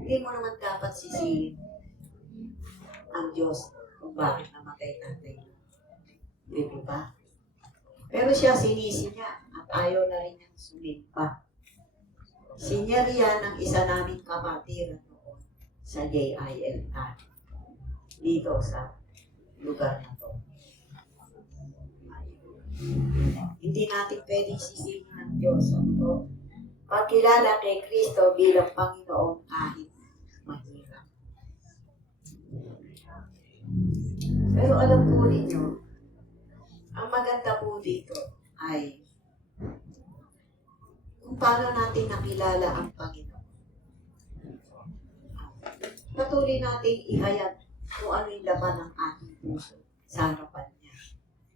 Hindi mo naman dapat sisihin ang Diyos kung bakit namatay tatay. Di ba? Pero siya sinisi niya at ayaw na rin niyang sumimpa. Sinyariya ng isa naming kapatiran noon sa JIL dito sa lugar na to. Hindi natin pwedeng sisihin ng Diyos. Pagkilala kay Kristo bilang Panginoon kahit mahirap. Pero alam po ninyo, ang maganda po dito ay kung paano natin nakilala ang Panginoon. Patuloy natin ihayag kung ano yung laman ng ating puso sa harapan niya.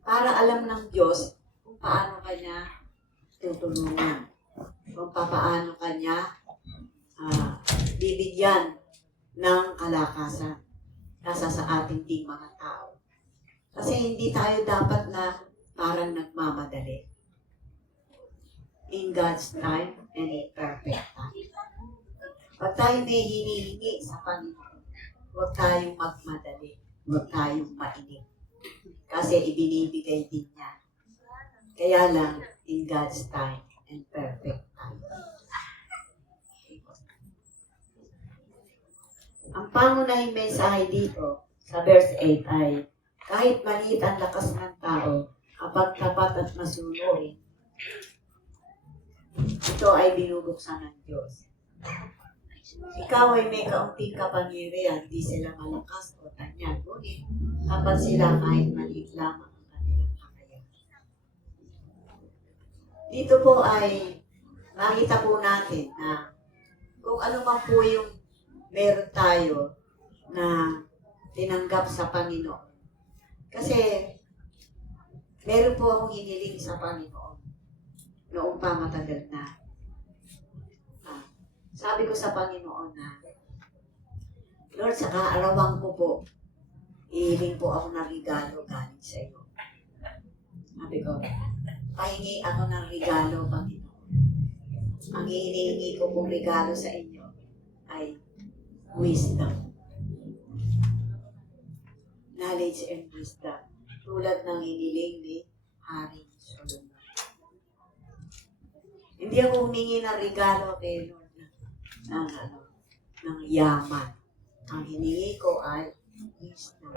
Para alam ng Diyos kung paano kanya tutulungan. Kung paano kanya bibigyan ng kalakasan kasa sa ating ding mga tao. Kasi hindi tayo dapat na parang nagmamadali. In God's time and in perfect time. Pag tayo may hinihingi sa Panginoon, huwag tayong magmadali. Huwag tayong mainip. Kasi ibinibigay din niya. Kaya lang, in God's time and perfect time. Ang pangunahing mensahe dito sa verse 8 ay, kahit maliit ang lakas ng tao, kapag tapat at masunurin, ito ay binubuksan ng Diyos. Ikaw ay may kaunting kapangyarihan, di sila malakas o tanyag, ngunit kapag sila kahit maliit lamang ang kanilang kakayahan. Dito po ay makita po natin na kung ano man po yung meron tayo na tinanggap sa Panginoon. Kasi meron po akong hiniling sa Panginoon noong pa matagal na. Sabi ko sa Panginoon na, Lord, sa kaarawan ko po, ihiling po ako ng regalo galing sa iyo. Sabi ko, pahingi ako ng regalo, Panginoon. Ang hinihingi ko pong regalo sa inyo ay wisdom. knowledge and wisdom, tulad ng iniling ni Haring Solomon. Hindi ako humingi ng regalo kay Lord ng yaman. Ang hiningi ko ay wisdom.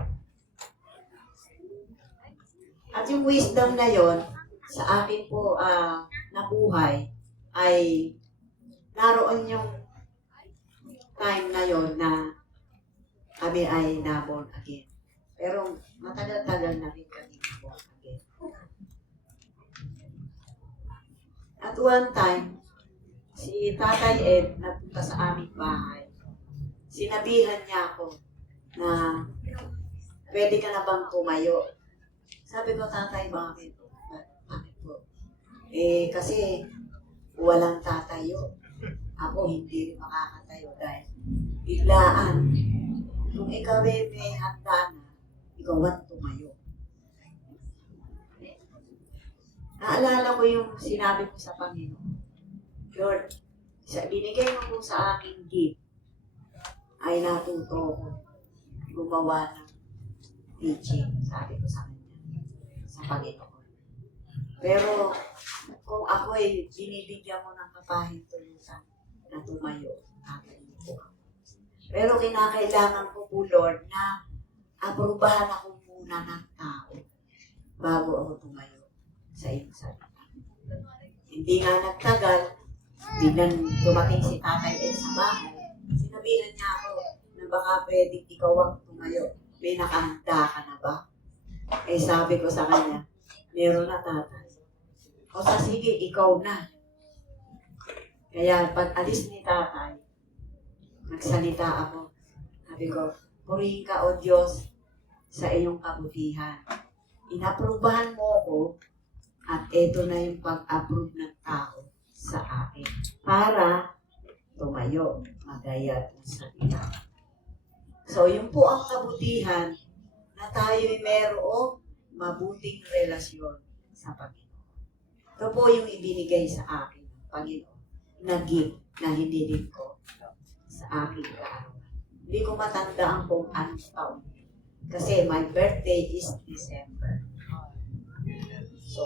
At yung wisdom na yon sa akin po nabuhay ay naroon yung time na yon na kami ay na-born again. Pero matagal-tagal na rin kami na-born again. At one time, si Tatay Ed nagpunta sa aming bahay. Sinabihan niya ako na pwede ka na bang tumayo? Sabi ko, Tatay, bakit? Bakit po? Kasi walang tatayo. Ako hindi rin makakatayo dahil biglaan. Kung ikaw may handa na, ikaw ang tumayo. Naalala ko yung sinabi ko sa Panginoon. Lord, binigay mo po sa aking gift ay natuto ko gumawa ng teaching, sabi ko sa kanya, sa Panginoon. Pero kung ako ay binibigyan mo ng kapahintulutan na tumayo, akin po ako. Pero kinakailangan ko po, Lord, na aprubahan ako muna ng tao bago ako tumayo sa iyong salita. Hindi nga nagtagal, biglang dumating si Tatay Ed sa bahay. Sinabihan niya ako na baka pwedeng ikaw ang tumayo. May nakahanda ka na ba? Sabi ko sa kanya, meron na, Tatay. O sige, ikaw na. Kaya pag alis ni Tatay, nagsalita ako. Sabi ko, purihin ka, O Diyos, sa iyong kabutihan. Inaprubahan mo ko at ito na yung pag-approve ng tao sa akin para tumayo, magayat ng salita. So, yun po ang kabutihan na tayo'y merong mabuting relasyon sa Panginoon. Ito po yung ibinigay sa akin ng Panginoon na gift na hiniling ko sa aking kaarawan. Hindi ko matandaan kung anong taon. Kasi my birthday is December. So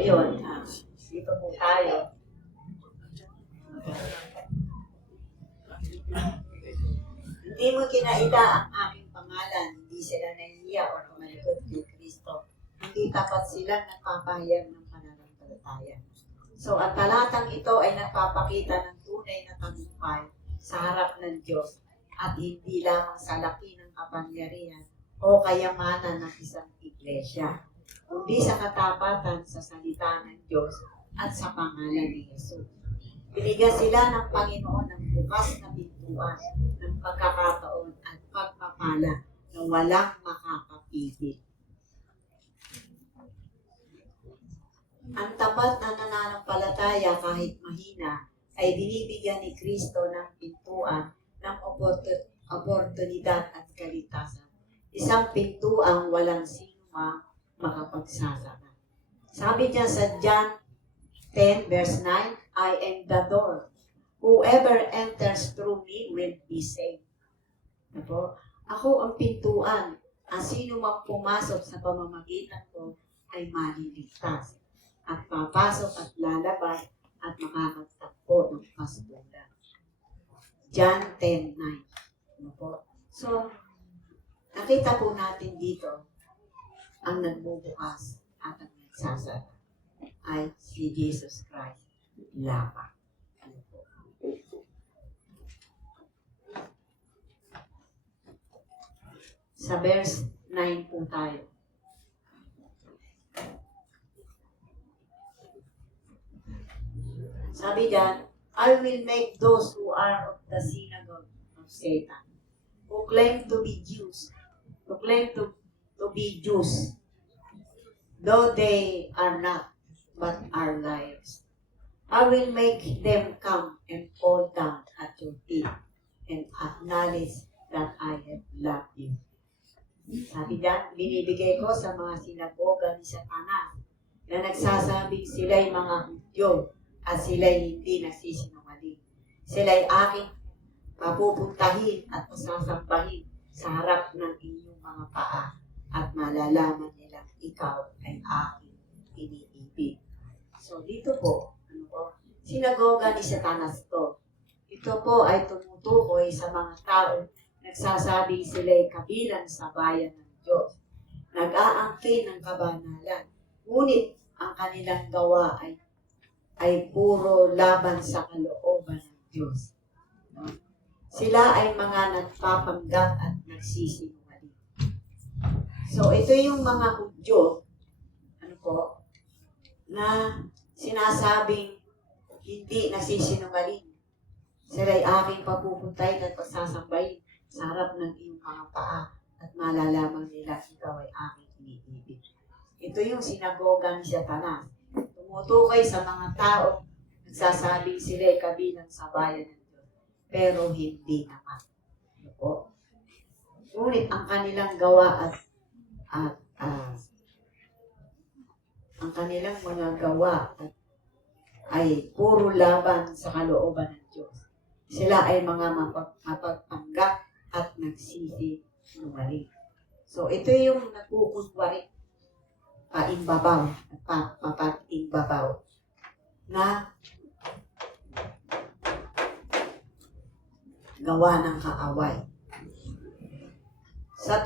yun. Dito po tayo. Hindi mo kinaida ang aking pangalan. Hindi sila nahihiya o tumalikod kay Kristo. Hindi tapat sila nagpapahayag ng pananampalataya. So, ang talatang ito ay nagpapakita ng tunay na tagumpay sa harap ng Diyos at hindi lamang sa laki ng kapangyarihan o kayamanan ng isang iglesia, kundi sa katapatan sa salita ng Diyos at sa pangalan ni Jesus. Binigyan sila ng Panginoon ng bukas na pintuan ng pagkakataon at pagpapala na walang makakapigil. Ang tapat na nananampalataya kahit mahina ay binibigyan ni Kristo ng pintuan ng oportunidad at kaligtasan. Isang pintuang walang sino makapagsasara. Sabi niya sa John 10 verse 9, I am the door. Whoever enters through me will be saved. Ako ang pintuan. Ang sino mang pumasok sa pamamagitan ko ay maliligtas. At papasok at lalabas at makakatagpo ng kasbulan. John 10:9. So, nakita po natin dito ang nagbubukas at ang nagsasara ay si Jesus Christ lamang. Sa verse 9 po tayo. Sabi diyan, I will make those who are of the synagogue of Satan, who claim to be Jews, though they are not, but are liars. I will make them come and fall down at your feet and acknowledge that I have loved you. Sabi diyan, binibigay ko sa mga sinagoga ni Satanas na nagsasabing sila'y mga Hudyo at sila'y hindi nagsisinungaling. Sila'y aking papupuntahin at masasambahin sa harap ng inyong mga paa at malalaman nilang ikaw ay aking iniibig. So dito po, sinagoga ni Satanas to. Ito po ay tumutukoy sa mga tao nagsasabing sila'y kabilang sa bayan ng Diyos. Nag-aangkin ng kabanalan. Ngunit ang kanilang gawa ay puro laban sa kalooban ng Diyos. No? Sila ay mga nagpapanggap at nagsisinungaling. So ito yung mga Hudyo, na sinasabing hindi nagsisinungaling. Sila'y aking papupuntay at pagsasambahin sa harap ng iyong mga paa at malalaman nila ikaw ay aking iniibig. Ito yung sinagoga ni Satanas. Tumutukoy sa mga tao nagsasabing sila'y kabilang sa bayan ng Diyos. Pero hindi naman. Ngunit ang kanilang gawa ang kanilang mga gawa ay puro laban sa kalooban ng Diyos. Sila ay mga mapagpanggap at nagsisinungaling. So ito yung nagkukunwari paimbabaw, papag-imbabaw na gawa ng kaaway. Sa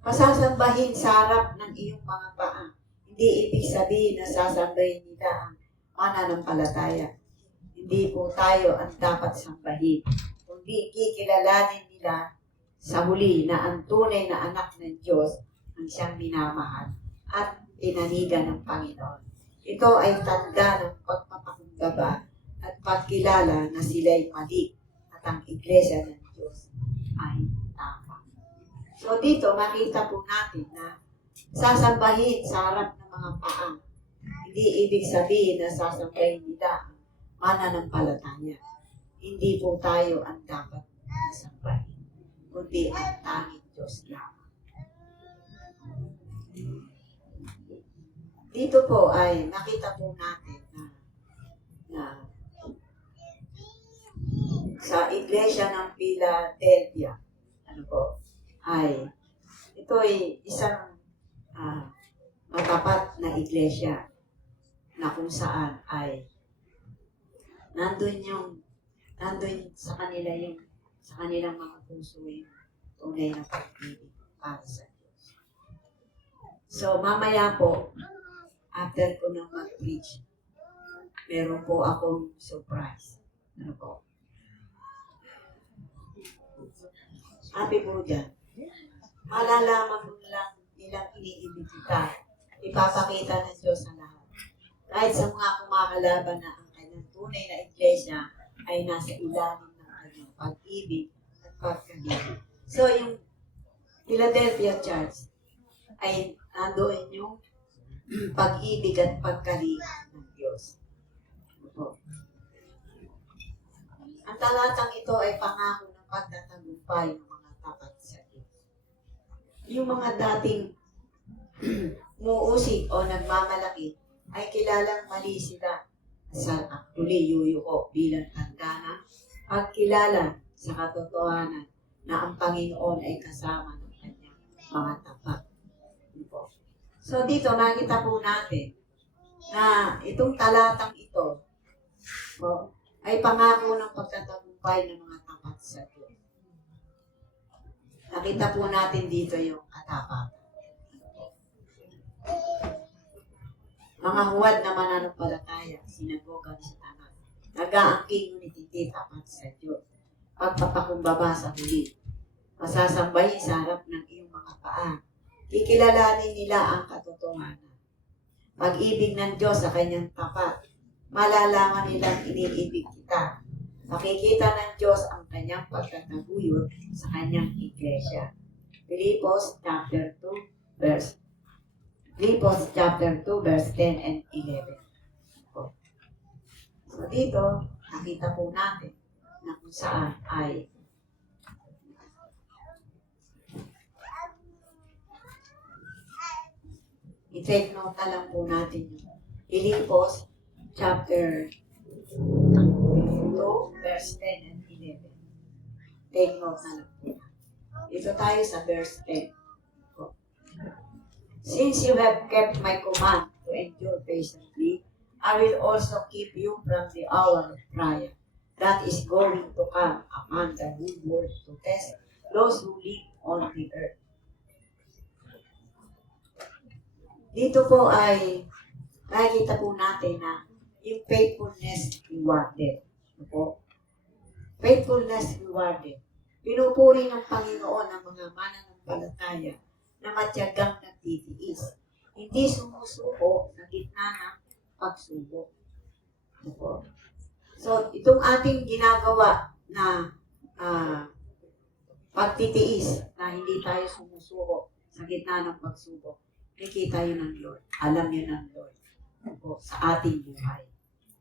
pasasambahin sa harap ng iyong mga paa. Hindi ibig sabihin na sasambahin nila ang mananampalataya. Hindi po tayo ang dapat sambahin. Kundi kikilalanin nila sa huli na ang tunay na anak ng Diyos ang siyang minamahal at pinanigan ng Panginoon. Ito ay tanda ng pagpapakumbaba at pagkilala na sila'y mali at ang iglesia ng Diyos ay tama. So dito makita po natin na sasambahin sa harap ng mga paa. Hindi ibig sabihin na sasambahin nila ang mananampalataya. Hindi po tayo ang dapat sasambahin, kundi ang tanging Diyos lamang. Dito po ay nakita po natin na sa iglesia ng Philadelphia, ito ay isang matapat na iglesia na kung saan ay nandun sa kanilang mga puso yung tunay na pag-ibig para sa Diyos. So mamaya po, after ko nang mag-preach, meron po akong surprise. Happy po dyan. Malalaman mo lang nilang iniibig kita. Ipapakita ng Diyos sa lahat. Kahit sa mga kumakalaban na ang kanyang tunay na iglesia ay nasa ilalim ng kanyang pag-ibig at pagkagiling. So yung Philadelphia Church ay nandoon yung pag-ibig at pagkalinga ng Diyos. Ang talatang ito ay pangako ng pagtatagumpay ng mga tapat sa Diyos. Yung mga dating muusig o nagmamalaki ay kilalang mali sila. Actually, yuyo ko bilang tanda na pagkilala sa katotohanan na ang Panginoon ay kasama ng kanyang mga tapat. So dito nakita po natin na itong talatang ito ay pangako ng pagtatagumpay ng mga tapat sa Diyos. Nakita po natin dito yung katapatan. Mga huwad na mananampalataya, sinagoga ni Satanas. Nag-aangking ngunit hindi tapat sa Diyos. Pagpapakumbaba sa huli. Masasambahin sa harap ng iyong mga paa. Kikilalanin nila ang katotohanan. Pag-ibig ng Diyos sa kanyang tapat. Malalaman nilang iniibig kita. Makikita ng Diyos ang kanyang pagtataguyod sa kanyang iglesia. Filipos chapter 2 verse 10 and 11. So dito, nakita po natin na kung saan ay i-take note na lang po natin yung Filipos chapter 2 verse 10 and 11. Take note na lang po. Dito tayo sa verse 10. Since you have kept my command to endure patiently, I will also keep you from the hour of trial that is going to come upon the whole world to test those who live on the earth. Dito po ay nakikita po natin na yung faithfulness rewarded. Ito po. Faithfulness rewarded. Pinupuri ng Panginoon ang mga mananampalataya na matyagang nagtitiis. Hindi sumusuko sa gitna ng pagsubok. Ito po. So, itong ating ginagawa na pagtitiis na hindi tayo sumusuko sa gitna ng pagsubok, nakikita yun ng Lord. Alam yun ng Lord po, sa ating buhay.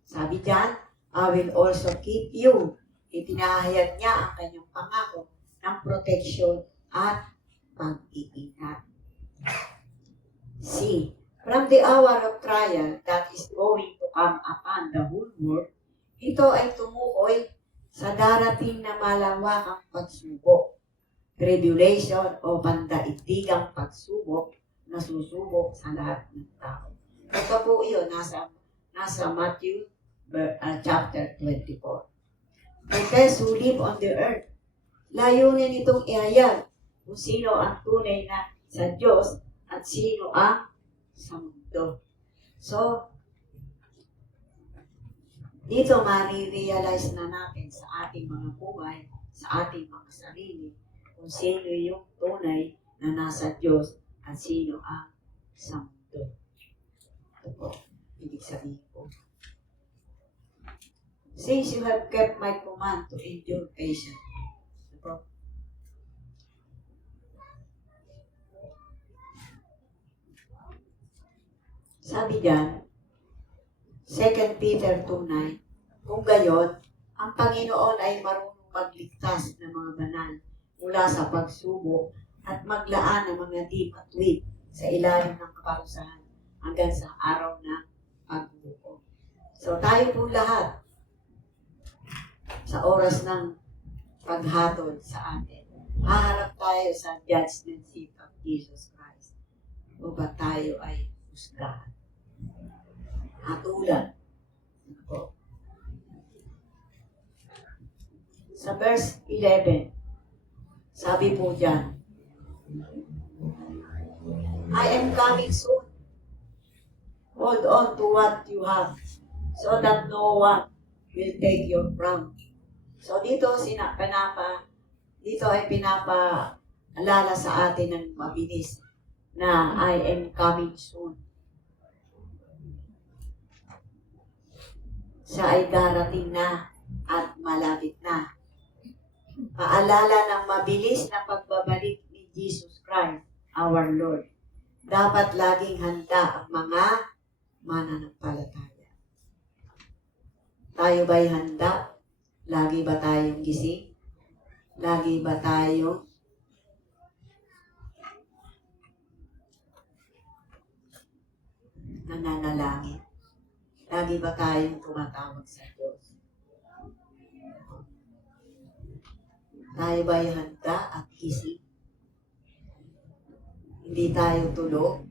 Sabi diyan, I will also keep you. Ipinahayag niya ang kanyang pangako ng proteksyon at pag-iingat. See, from the hour of trial that is going to come upon the whole world, ito ay tumukoy sa darating na malawakang pagsubok, tribulation o pandaigdigang pagsubok na susubok sa lahat ng tao. Ito po yun, nasa Matthew chapter 24. The best who live on the earth, layunin itong ihayag kung sino ang tunay na sa Diyos at sino ang sa mundo. So, dito marirealize na natin sa ating mga buhay, sa ating mga sarili, kung sino yung tunay na nasa Diyos at sino ang sa mundo. Ito po, ibig sabihin po. Since you have kept my command to endure patiently. Ito po. Sabi diyan, 2 Peter 2:9, kung gayon, ang Panginoon ay marunong magligtas ng mga banal mula sa pagsubok at maglaan ng mga di matuwid sa ilalim ng kaparusahan hanggang sa araw ng pagbubuo. So tayo po lahat sa oras ng paghatol sa atin, haharap tayo sa judgment seat of Jesus Christ o ba tayo ay husgahan. Hatulan. Ako. Sa verse 11, sabi po dyan, I am coming soon. Hold on to what you have so that no one will take your crown. So dito dito ay pinapaalala sa atin ng mabilis na I am coming soon. Siya ay darating na at malapit na. Paalala ng mabilis na pagbabalik ni Jesus Christ, our Lord. Dapat laging handa ang mga mananampalataya. Tayo ba'y handa? Lagi ba tayong gising? Lagi ba tayong nananalangin? Lagi ba tayong tumatawag sa Diyos? Tayo ba'y handa at gising? Hindi tayo tulog.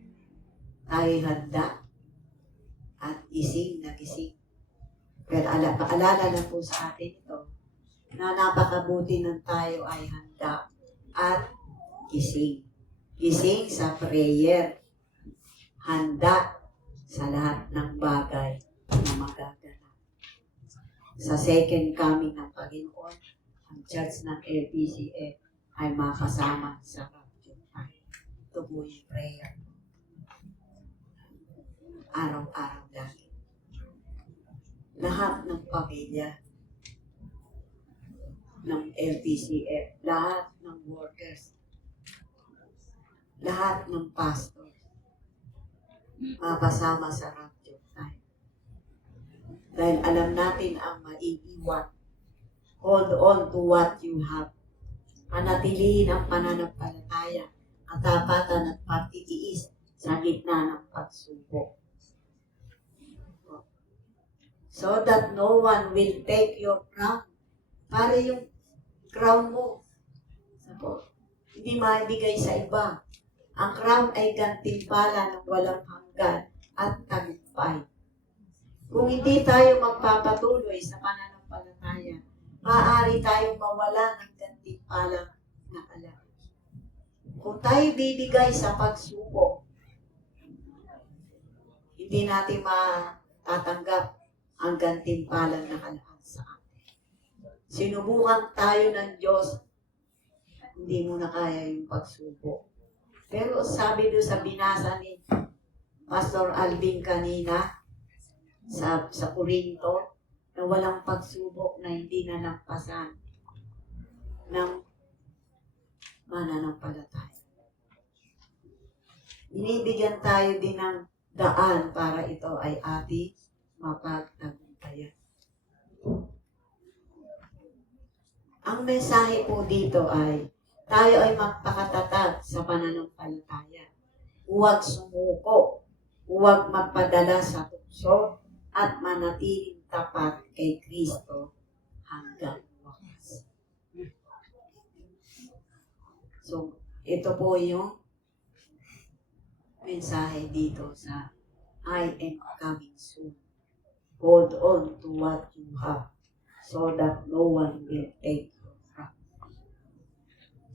Tayo handa at gising na gising. Pero paalala lang po sa atin ito na napakabuti ng tayo ay handa at gising. Gising sa prayer. Handa sa lahat ng bagay na magaganap. Sa second coming ng Panginoon, ang church ng LPCF ay makasama sa rapture time. Ito po yung prayer. Araw-araw lagi. Lahat ng pamilya ng LPCF, lahat ng workers, lahat ng pastor, mapasama sa rapture time. Dahil alam natin ang maiiwan. Hold on to what you have. Panatilihin ang pananampalataya, katapatan at pagtitiis sa gitna ng pagsubok. So that no one will take your crown. Para yung crown mo. hindi maibigay sa iba. Ang crown ay gantimpala ng walang hanggan at tagumpay. Kung hindi tayo magpapatuloy sa pananampalataya, maaari tayong mawala ng gantimpala na alam. Kung tayo bibigay sa pagsubok, hindi natin matatanggap ang gantimpala na kalaan sa atin. Sinubukan tayo ng Diyos, hindi mo na kaya yung pagsubok. Pero sabi doon sa binasa ni Pastor Alvin kanina, sa Corinto, na walang pagsubok na hindi nalampasan ng mananampalataya. Binibigyan tayo din ng daan para ito ay ating mapagtagumpayan. Ang mensahe po dito ay tayo ay magpakatatag sa pananampalataya. Huwag sumuko, huwag magpadala sa tukso, at manatiling tapat kay Kristo hanggang wakas. So, ito po yung mensahe dito sa I am coming soon. Hold on to what you have so that no one will take your crown.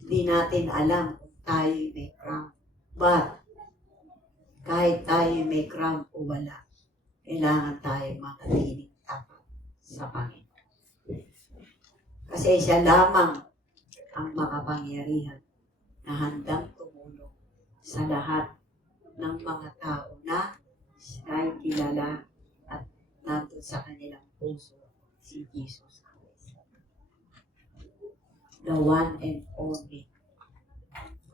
Hindi natin alam kung tayo may crown. But, kahit tayo may crown o wala, kailangan tayo manatiling tapat sa Panginoon. Kasi siya lamang ang makapangyarihan na handang tumulong sa lahat ng mga tao na siya'y kilala at nandun sa kanilang puso si Jesus Christ. The one and only,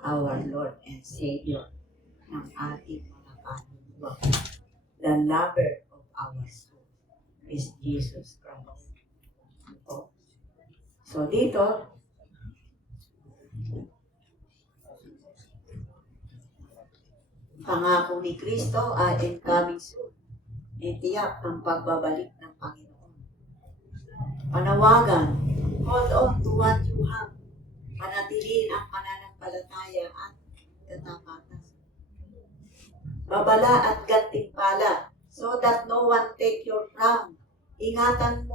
our Lord and Savior ng ating mga kaluluwa. The lover of our soul is Jesus Christ. So dito, pangako ni Kristo ay in coming soon. Itiyak ang pagbabalik ng Panginoon. Panawagan, hold on to what you have. Panatiliin ang pananampalataya at katapatan. Babala at gantimpala so that no one take your crown. Ingatan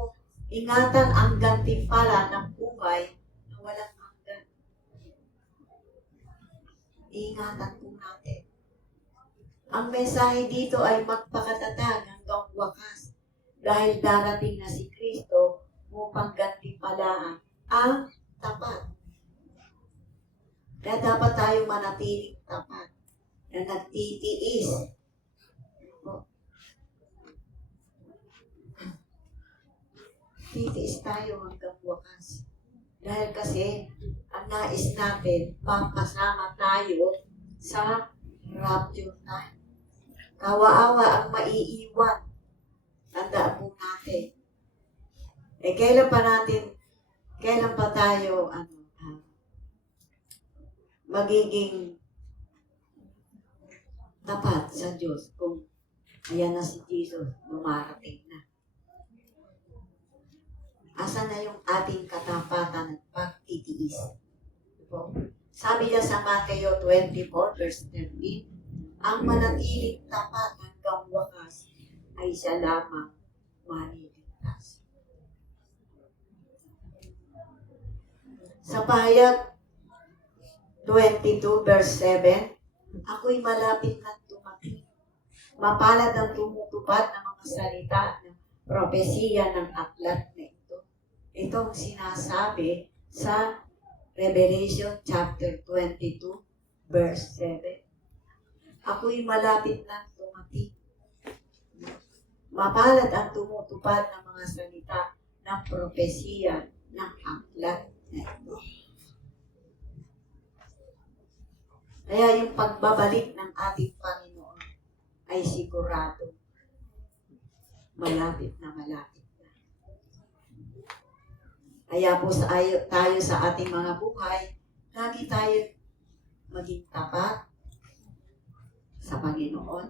ang gantimpala ng buhay na walang hanggan. Ingatan po natin. Ang mensahe dito ay magpakatatag hanggang wakas dahil darating na si Kristo upang gantimpalaan ang tapat. Kaya dapat tayo manatiling tapat na nagtitiis. Titiis tayo hanggang wakas. Dahil kasi, ang nais natin, papasama tayo sa rapture time. Kawa-awa ang maiiwan. Tandaan po natin. Kailan pa tayo, magiging tapat sa Diyos kung ayan na si Jesus, dumarating na. Asa na yung ating katapatan at pagtitiis? Sabi niya sa Mateo 24 verse 13, ang manatiling tapat hanggang wakas ay siya lamang maliligtas. Sa pahayag 22 verse 7, ako'y malapit na dumating. Mapalad ang tumutupad ng mga salita ng propesiya ng aklat na ito. Ito ang sinasabi sa Revelation chapter 22 verse 7. Ako'y malapit na dumating. Mapalad ang tumutupad ng mga salita ng propesiya ng aklat na ito. Kaya yung pagbabalik ng ating Panginoon ay sigurado. Malapit na malapit na. Kaya po tayo sa ating mga buhay, lagi tayo maging tapat sa Panginoon,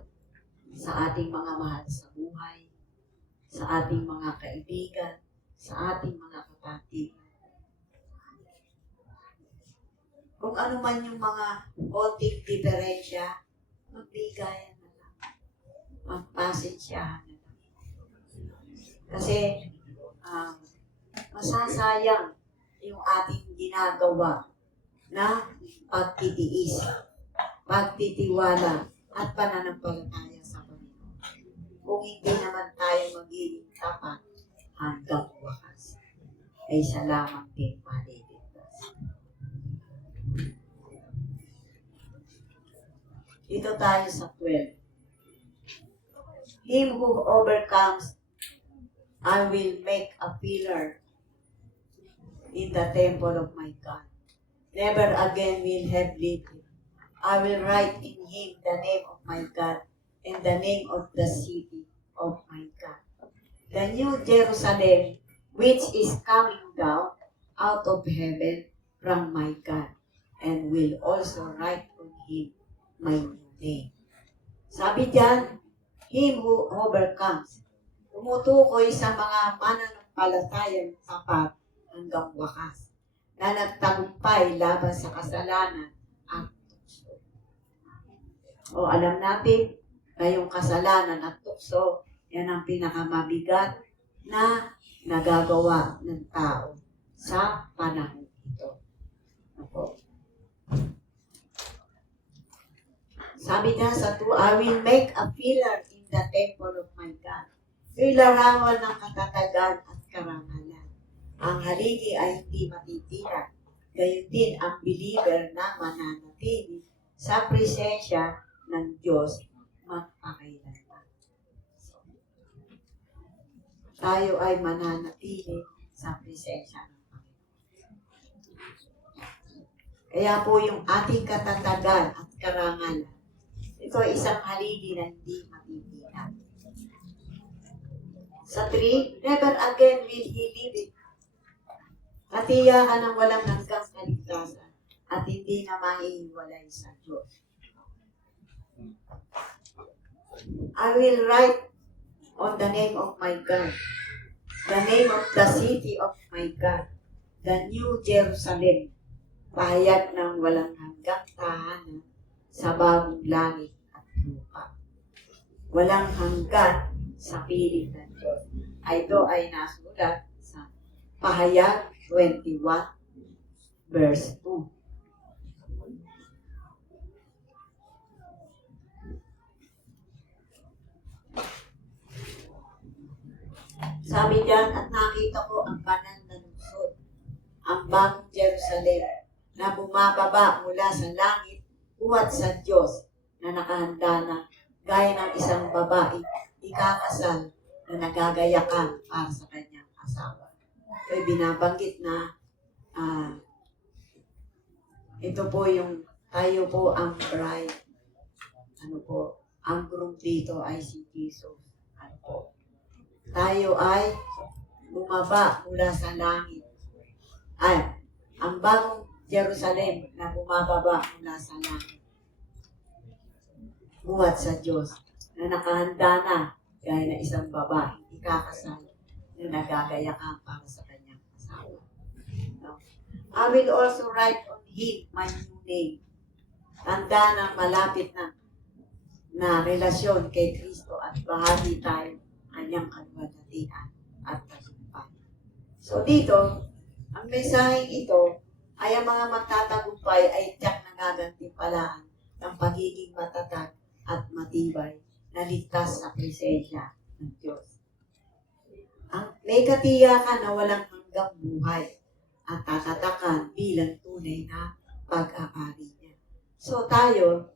sa ating mga mahal sa buhay, sa ating mga kaibigan, sa ating mga kapatid. Kung ano man yung mga konting diferensya, magbigayan na lang. Magpasensyahan na lang. Kasi, masasayang yung ating ginagawa na pagtitiis, pagtitiwala, at pananampalataya sa Panginoon. Kung hindi naman tayo magiging tapat hanggang wakas, ay siya lamang din maliligtas. Dito tayo sa 12. Him who overcomes, I will make a pillar in the temple of my God. Never again will have lived him. I will write in him the name of my God and the name of the city of my God. The new Jerusalem, which is coming down out of heaven from my God, and will also write on him my new name. Sabi diyan, him who overcomes, tumutukoy sa mga mananampalatayang tapat hanggang wakas, na nagtagumpay laban sa kasalanan at tukso. O alam natin na yung kasalanan at tukso, yan ang pinakamabigat na nagagawa ng tao sa panahon ito. Ako. Sabi niya sa 2, I will make a pillar in the temple of my God. Ito'y larawan ng katatagan at karangalan. Ang haligi ay hindi matitira. Gayon din ang believer na mananatili sa presensya ng Diyos magpakailanman. Tayo ay mananatili sa presensya ng Panginoon. Kaya po yung ating katatagan at karangalan, ito ay isang haligi na hindi matitira. Sa 3, never again will he leave it. Katiyakan ng walang hanggang kaligtasan at hindi na mahihiwalay sa Diyos. I will write on the name of my God, the name of the city of my God, the new Jerusalem, pahayag ng walang hanggang tahanan sa bagong langit at lupa. Walang hanggan sa piling ng Diyos. Ito ay nasulat sa Pahayag 21, verse 2. Sabi diyan, at nakita ko ang banal na lungsod, ang bagong Jerusalem, na bumababa mula sa langit, uwat sa Diyos, na nakahanda na, gaya ng isang babae, ikakasal, na nagagayakan para sa kanyang asawa. Ito'y binabanggit na, ito po yung, tayo po ang bride, ang groom dito ay si Jesus. Tayo ay bumaba mula sa langit. Ang bagong Jerusalem na bumababa mula sa langit. Buhat sa Diyos na nakahanda na gaya na isang babae, ikakasal na nagagayakan para sa kanyang asawa. No? I will also write on him my new name. Tanda ng malapit na relasyon kay Kristo at bahagi tayo kanyang kaluwalhatian at tagumpay. So dito, ang mensaheng ito ay ang mga magtatagumpay ay tiyak na gagantimpalaan ng pagiging matatag at matibay na ligtas sa presensya ng Diyos. May katiyakan na walang hanggang buhay at tatatakan bilang tunay na pag-aari niya. So tayo,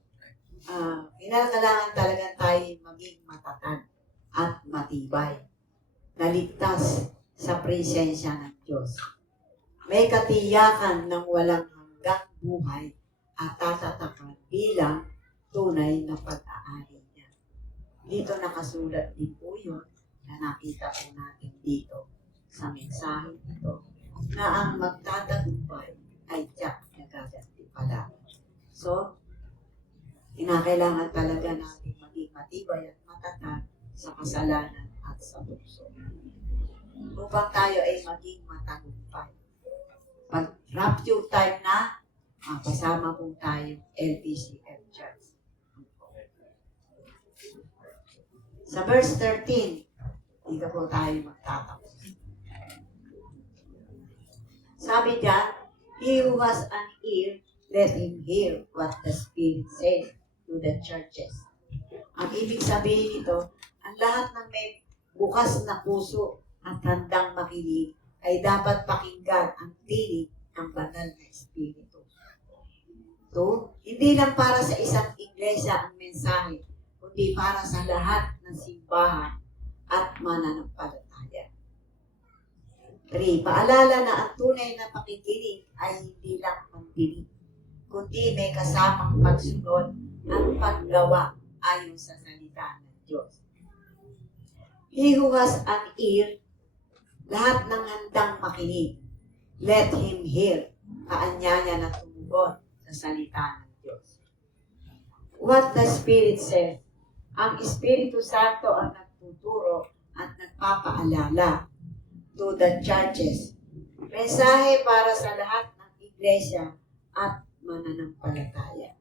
kailangan talaga tayo maging matatag at matibay, naligtas sa presensya ng Diyos. May katiyakan ng walang hanggang buhay at tatatakan bilang tunay na pag-aari niya. Dito nakasulat din po yun na nakita po natin dito sa mensahe ito na ang magtatagumpay ay tiyak na gagantimpalaan. So, kinakailangan talaga natin maging matibay at matatag sa kasalanan at sa tukso. Upang tayo ay maging matagumpay. Pag rapture time na, kasama po tayo LPCF Church. Sa verse 13, dito po tayo magtatapos. Sabi diyan, he who has an ear, let him hear what the Spirit says to the churches. Ang ibig sabihin nito, ang lahat ng may bukas na puso at handang makinig ay dapat pakinggan ang tinig ng banal na Espiritu. Ito, hindi lang para sa isang iglesia ang mensahe, kundi para sa lahat ng simbahan at mananampalataya. 3. Paalala na ang tunay na pakikinig ay hindi lang pandinig, kundi may kasamang pagsunod at paggawa ayon sa salita ng Diyos. He who has an ear, lahat ng handang makinig, let him hear, kaanyaya na tumugon sa salita ng Diyos. What the Spirit says, ang Espiritu Santo ang nagtuturo at nagpapaalala to the churches. Mensahe para sa lahat ng iglesia at mananampalataya.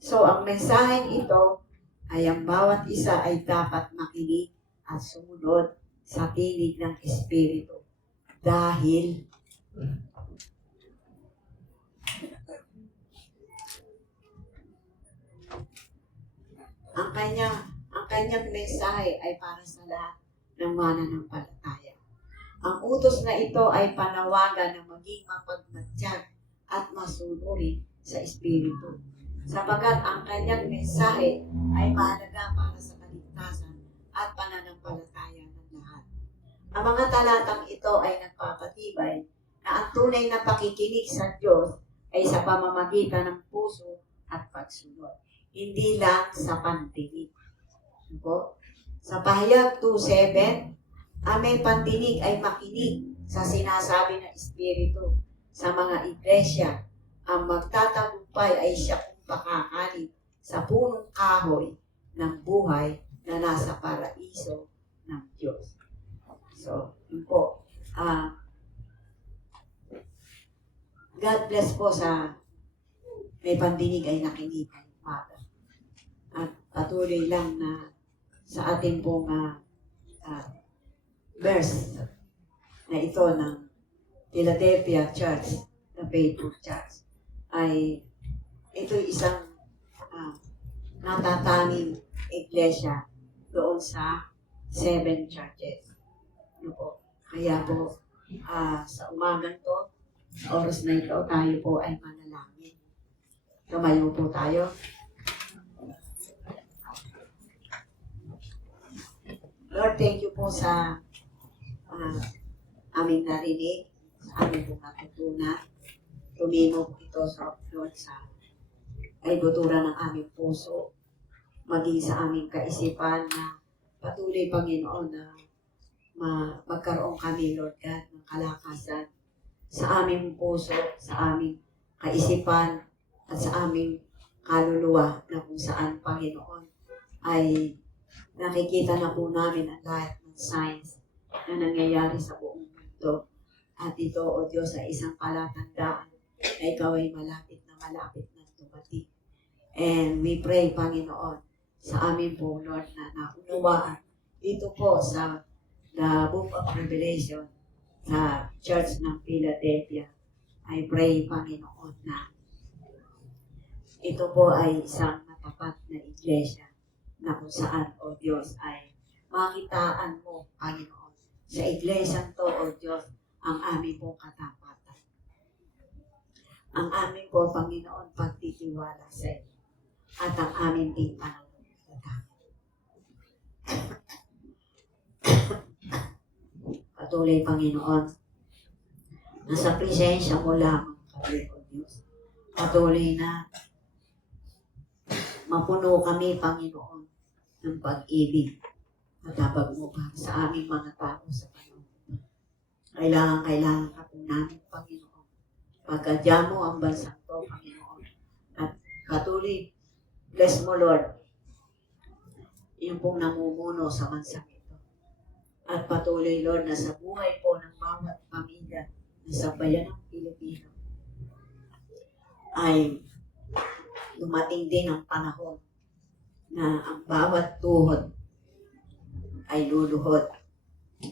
So, ang mensaheng ito ay ang bawat isa ay dapat makinig at sumunod sa tinig ng Espiritu. Dahil ang kanyang mensahe ay para sa lahat ng mananampalataya. Ang utos na ito ay panawagan na maging mapagmatsyag at masunurin sa Espiritu. Sapagat ang kanyang mensahe ay mahalaga para sa kaligtasan at pananampalataya ng lahat. Ang mga talatang ito ay nagpapatibay na ang tunay na pakikinig sa Diyos ay sa pamamagitan ng puso at pagsunod, hindi lang sa pandinig. Sa pahayag 2:7, ang may pandinig ay makinig sa sinasabi ng Espiritu sa mga iglesia. Ang magtatagumpay ay siya kung pakakanin sa punong kahoy ng buhay na nasa paraiso ng Diyos. So, yun po. God bless po sa may pandinig ay nakinig ang Father. At patuloy lang na sa ating pong verse na ito ng Philadelphia Church, the Faithful Church, ay ito isang natatanging iglesia doon sa 7 churches. Ano po? Kaya po, sa umagang to, sa oras na ito, tayo po ay manalangin. Tumayo po tayo. Lord, thank you po sa aming narinig, sa aming pong natutunan. Tumimo po ito sa Lord sa kaibuturan ng aming puso, maging sa aming kaisipan na patuloy, Panginoon, na magkaroon kami, Lord God, ng kalakasan sa aming puso, sa aming kaisipan, at sa aming kaluluwa na kung saan, Panginoon, ay nakikita na po namin ang lahat ng signs na nangyayari sa buong mundo. At ito, O Diyos, ay isang palatandaan na ikaw ay malapit na dumating. And we pray, Panginoon, sa amin po, Lord, na naunawaan dito po sa the Book of Revelation sa Church ng Philadelphia. I pray, Panginoon, na ito po ay isang matapat na iglesia na kung saan, O Diyos, ay makitaan mo, Panginoon, sa iglesyang to, O Diyos, ang aming pong katapatan. Ang aming po, Panginoon, pagtitiwala sa iyo at ang aming ding pananampalataya. Patuloy, Panginoon, na sa presensya mo lamang kami, O Diyos. Patuloy na mapuno kami, Panginoon, ng pag-ibig at habag mo para sa aming mga tao sa panahon. Kailangan ka po namin, Panginoon. Pagkadya mo ang bansang to, Panginoon. At patuloy, bless mo, Lord, yung pong namumuno sa bansang ito. At patuloy, Lord, na sa buhay po ng bawat pamilya na sa bayan ng Pilipino, ay dumating din ang panahon na ang bawat tuhod ay luluhod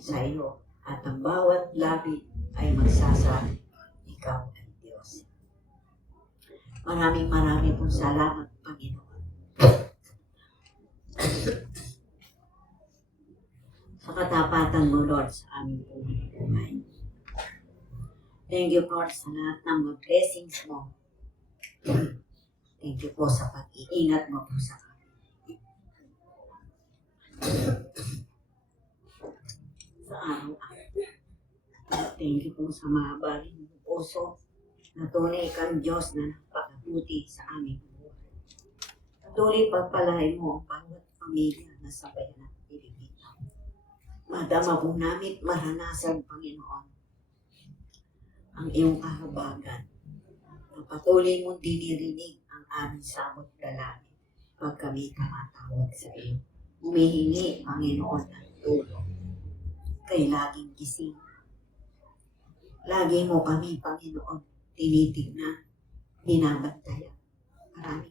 sa iyo at ang bawat labi ay magsasabi, ikaw ay Diyos. Maraming pong salamat, Panginoon. Sa katapatan mo, Lord, sa aming buhay. Thank you, Lord, sa lahat ng mga blessings mo. Thank you po sa pag-iingat mo po sa amin. Sa araw-araw. Thank you po sa mga bagay ng puso na tunay kang Diyos na napakabuti sa aming buhay. Tuloy pagpalain mo ang bawat pamilya na sa bayan ng Pilipinas. Madama po namin maranasan, Panginoon, ang iyong kahabagan na patuloy mong dinirinig ang aming sabot dalangin pag kami tumatawag sa iyo. Humihingi, Panginoon, ng tulong. Kay laging gising. Lagi mo kami, Panginoon, tinitignan, binabantayan.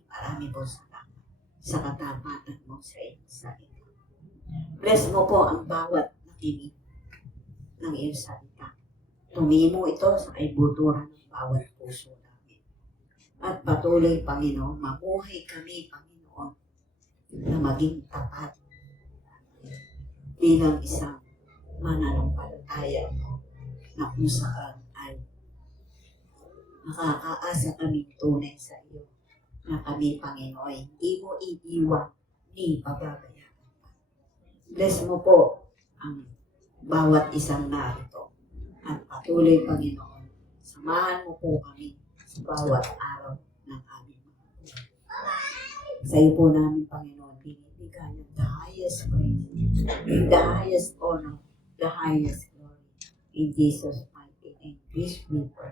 Maraming po salamat sa katapatan mo sa iyong salita. Bless mo po ang bawat nakinig ng iyong salita. Tumimo ito sa kaibuturan ng bawat puso namin. At patuloy, Panginoon, mabuhay kami, Panginoon, na maging tapat bilang isang mananampalataya mo na kung saan ay nakakaasa kami tunay sa iyo na kami, Panginoon, hindi mo iiwan ni pababayaan pa. Bless mo po ang bawat isang narito at patuloy, Panginoon, samahan mo po kami sa bawat araw ng aming mga buhay. Sa iyo po namin, Panginoon, binibigay the highest praise, the highest honor, the highest glory. In Jesus' mighty name, please we pray.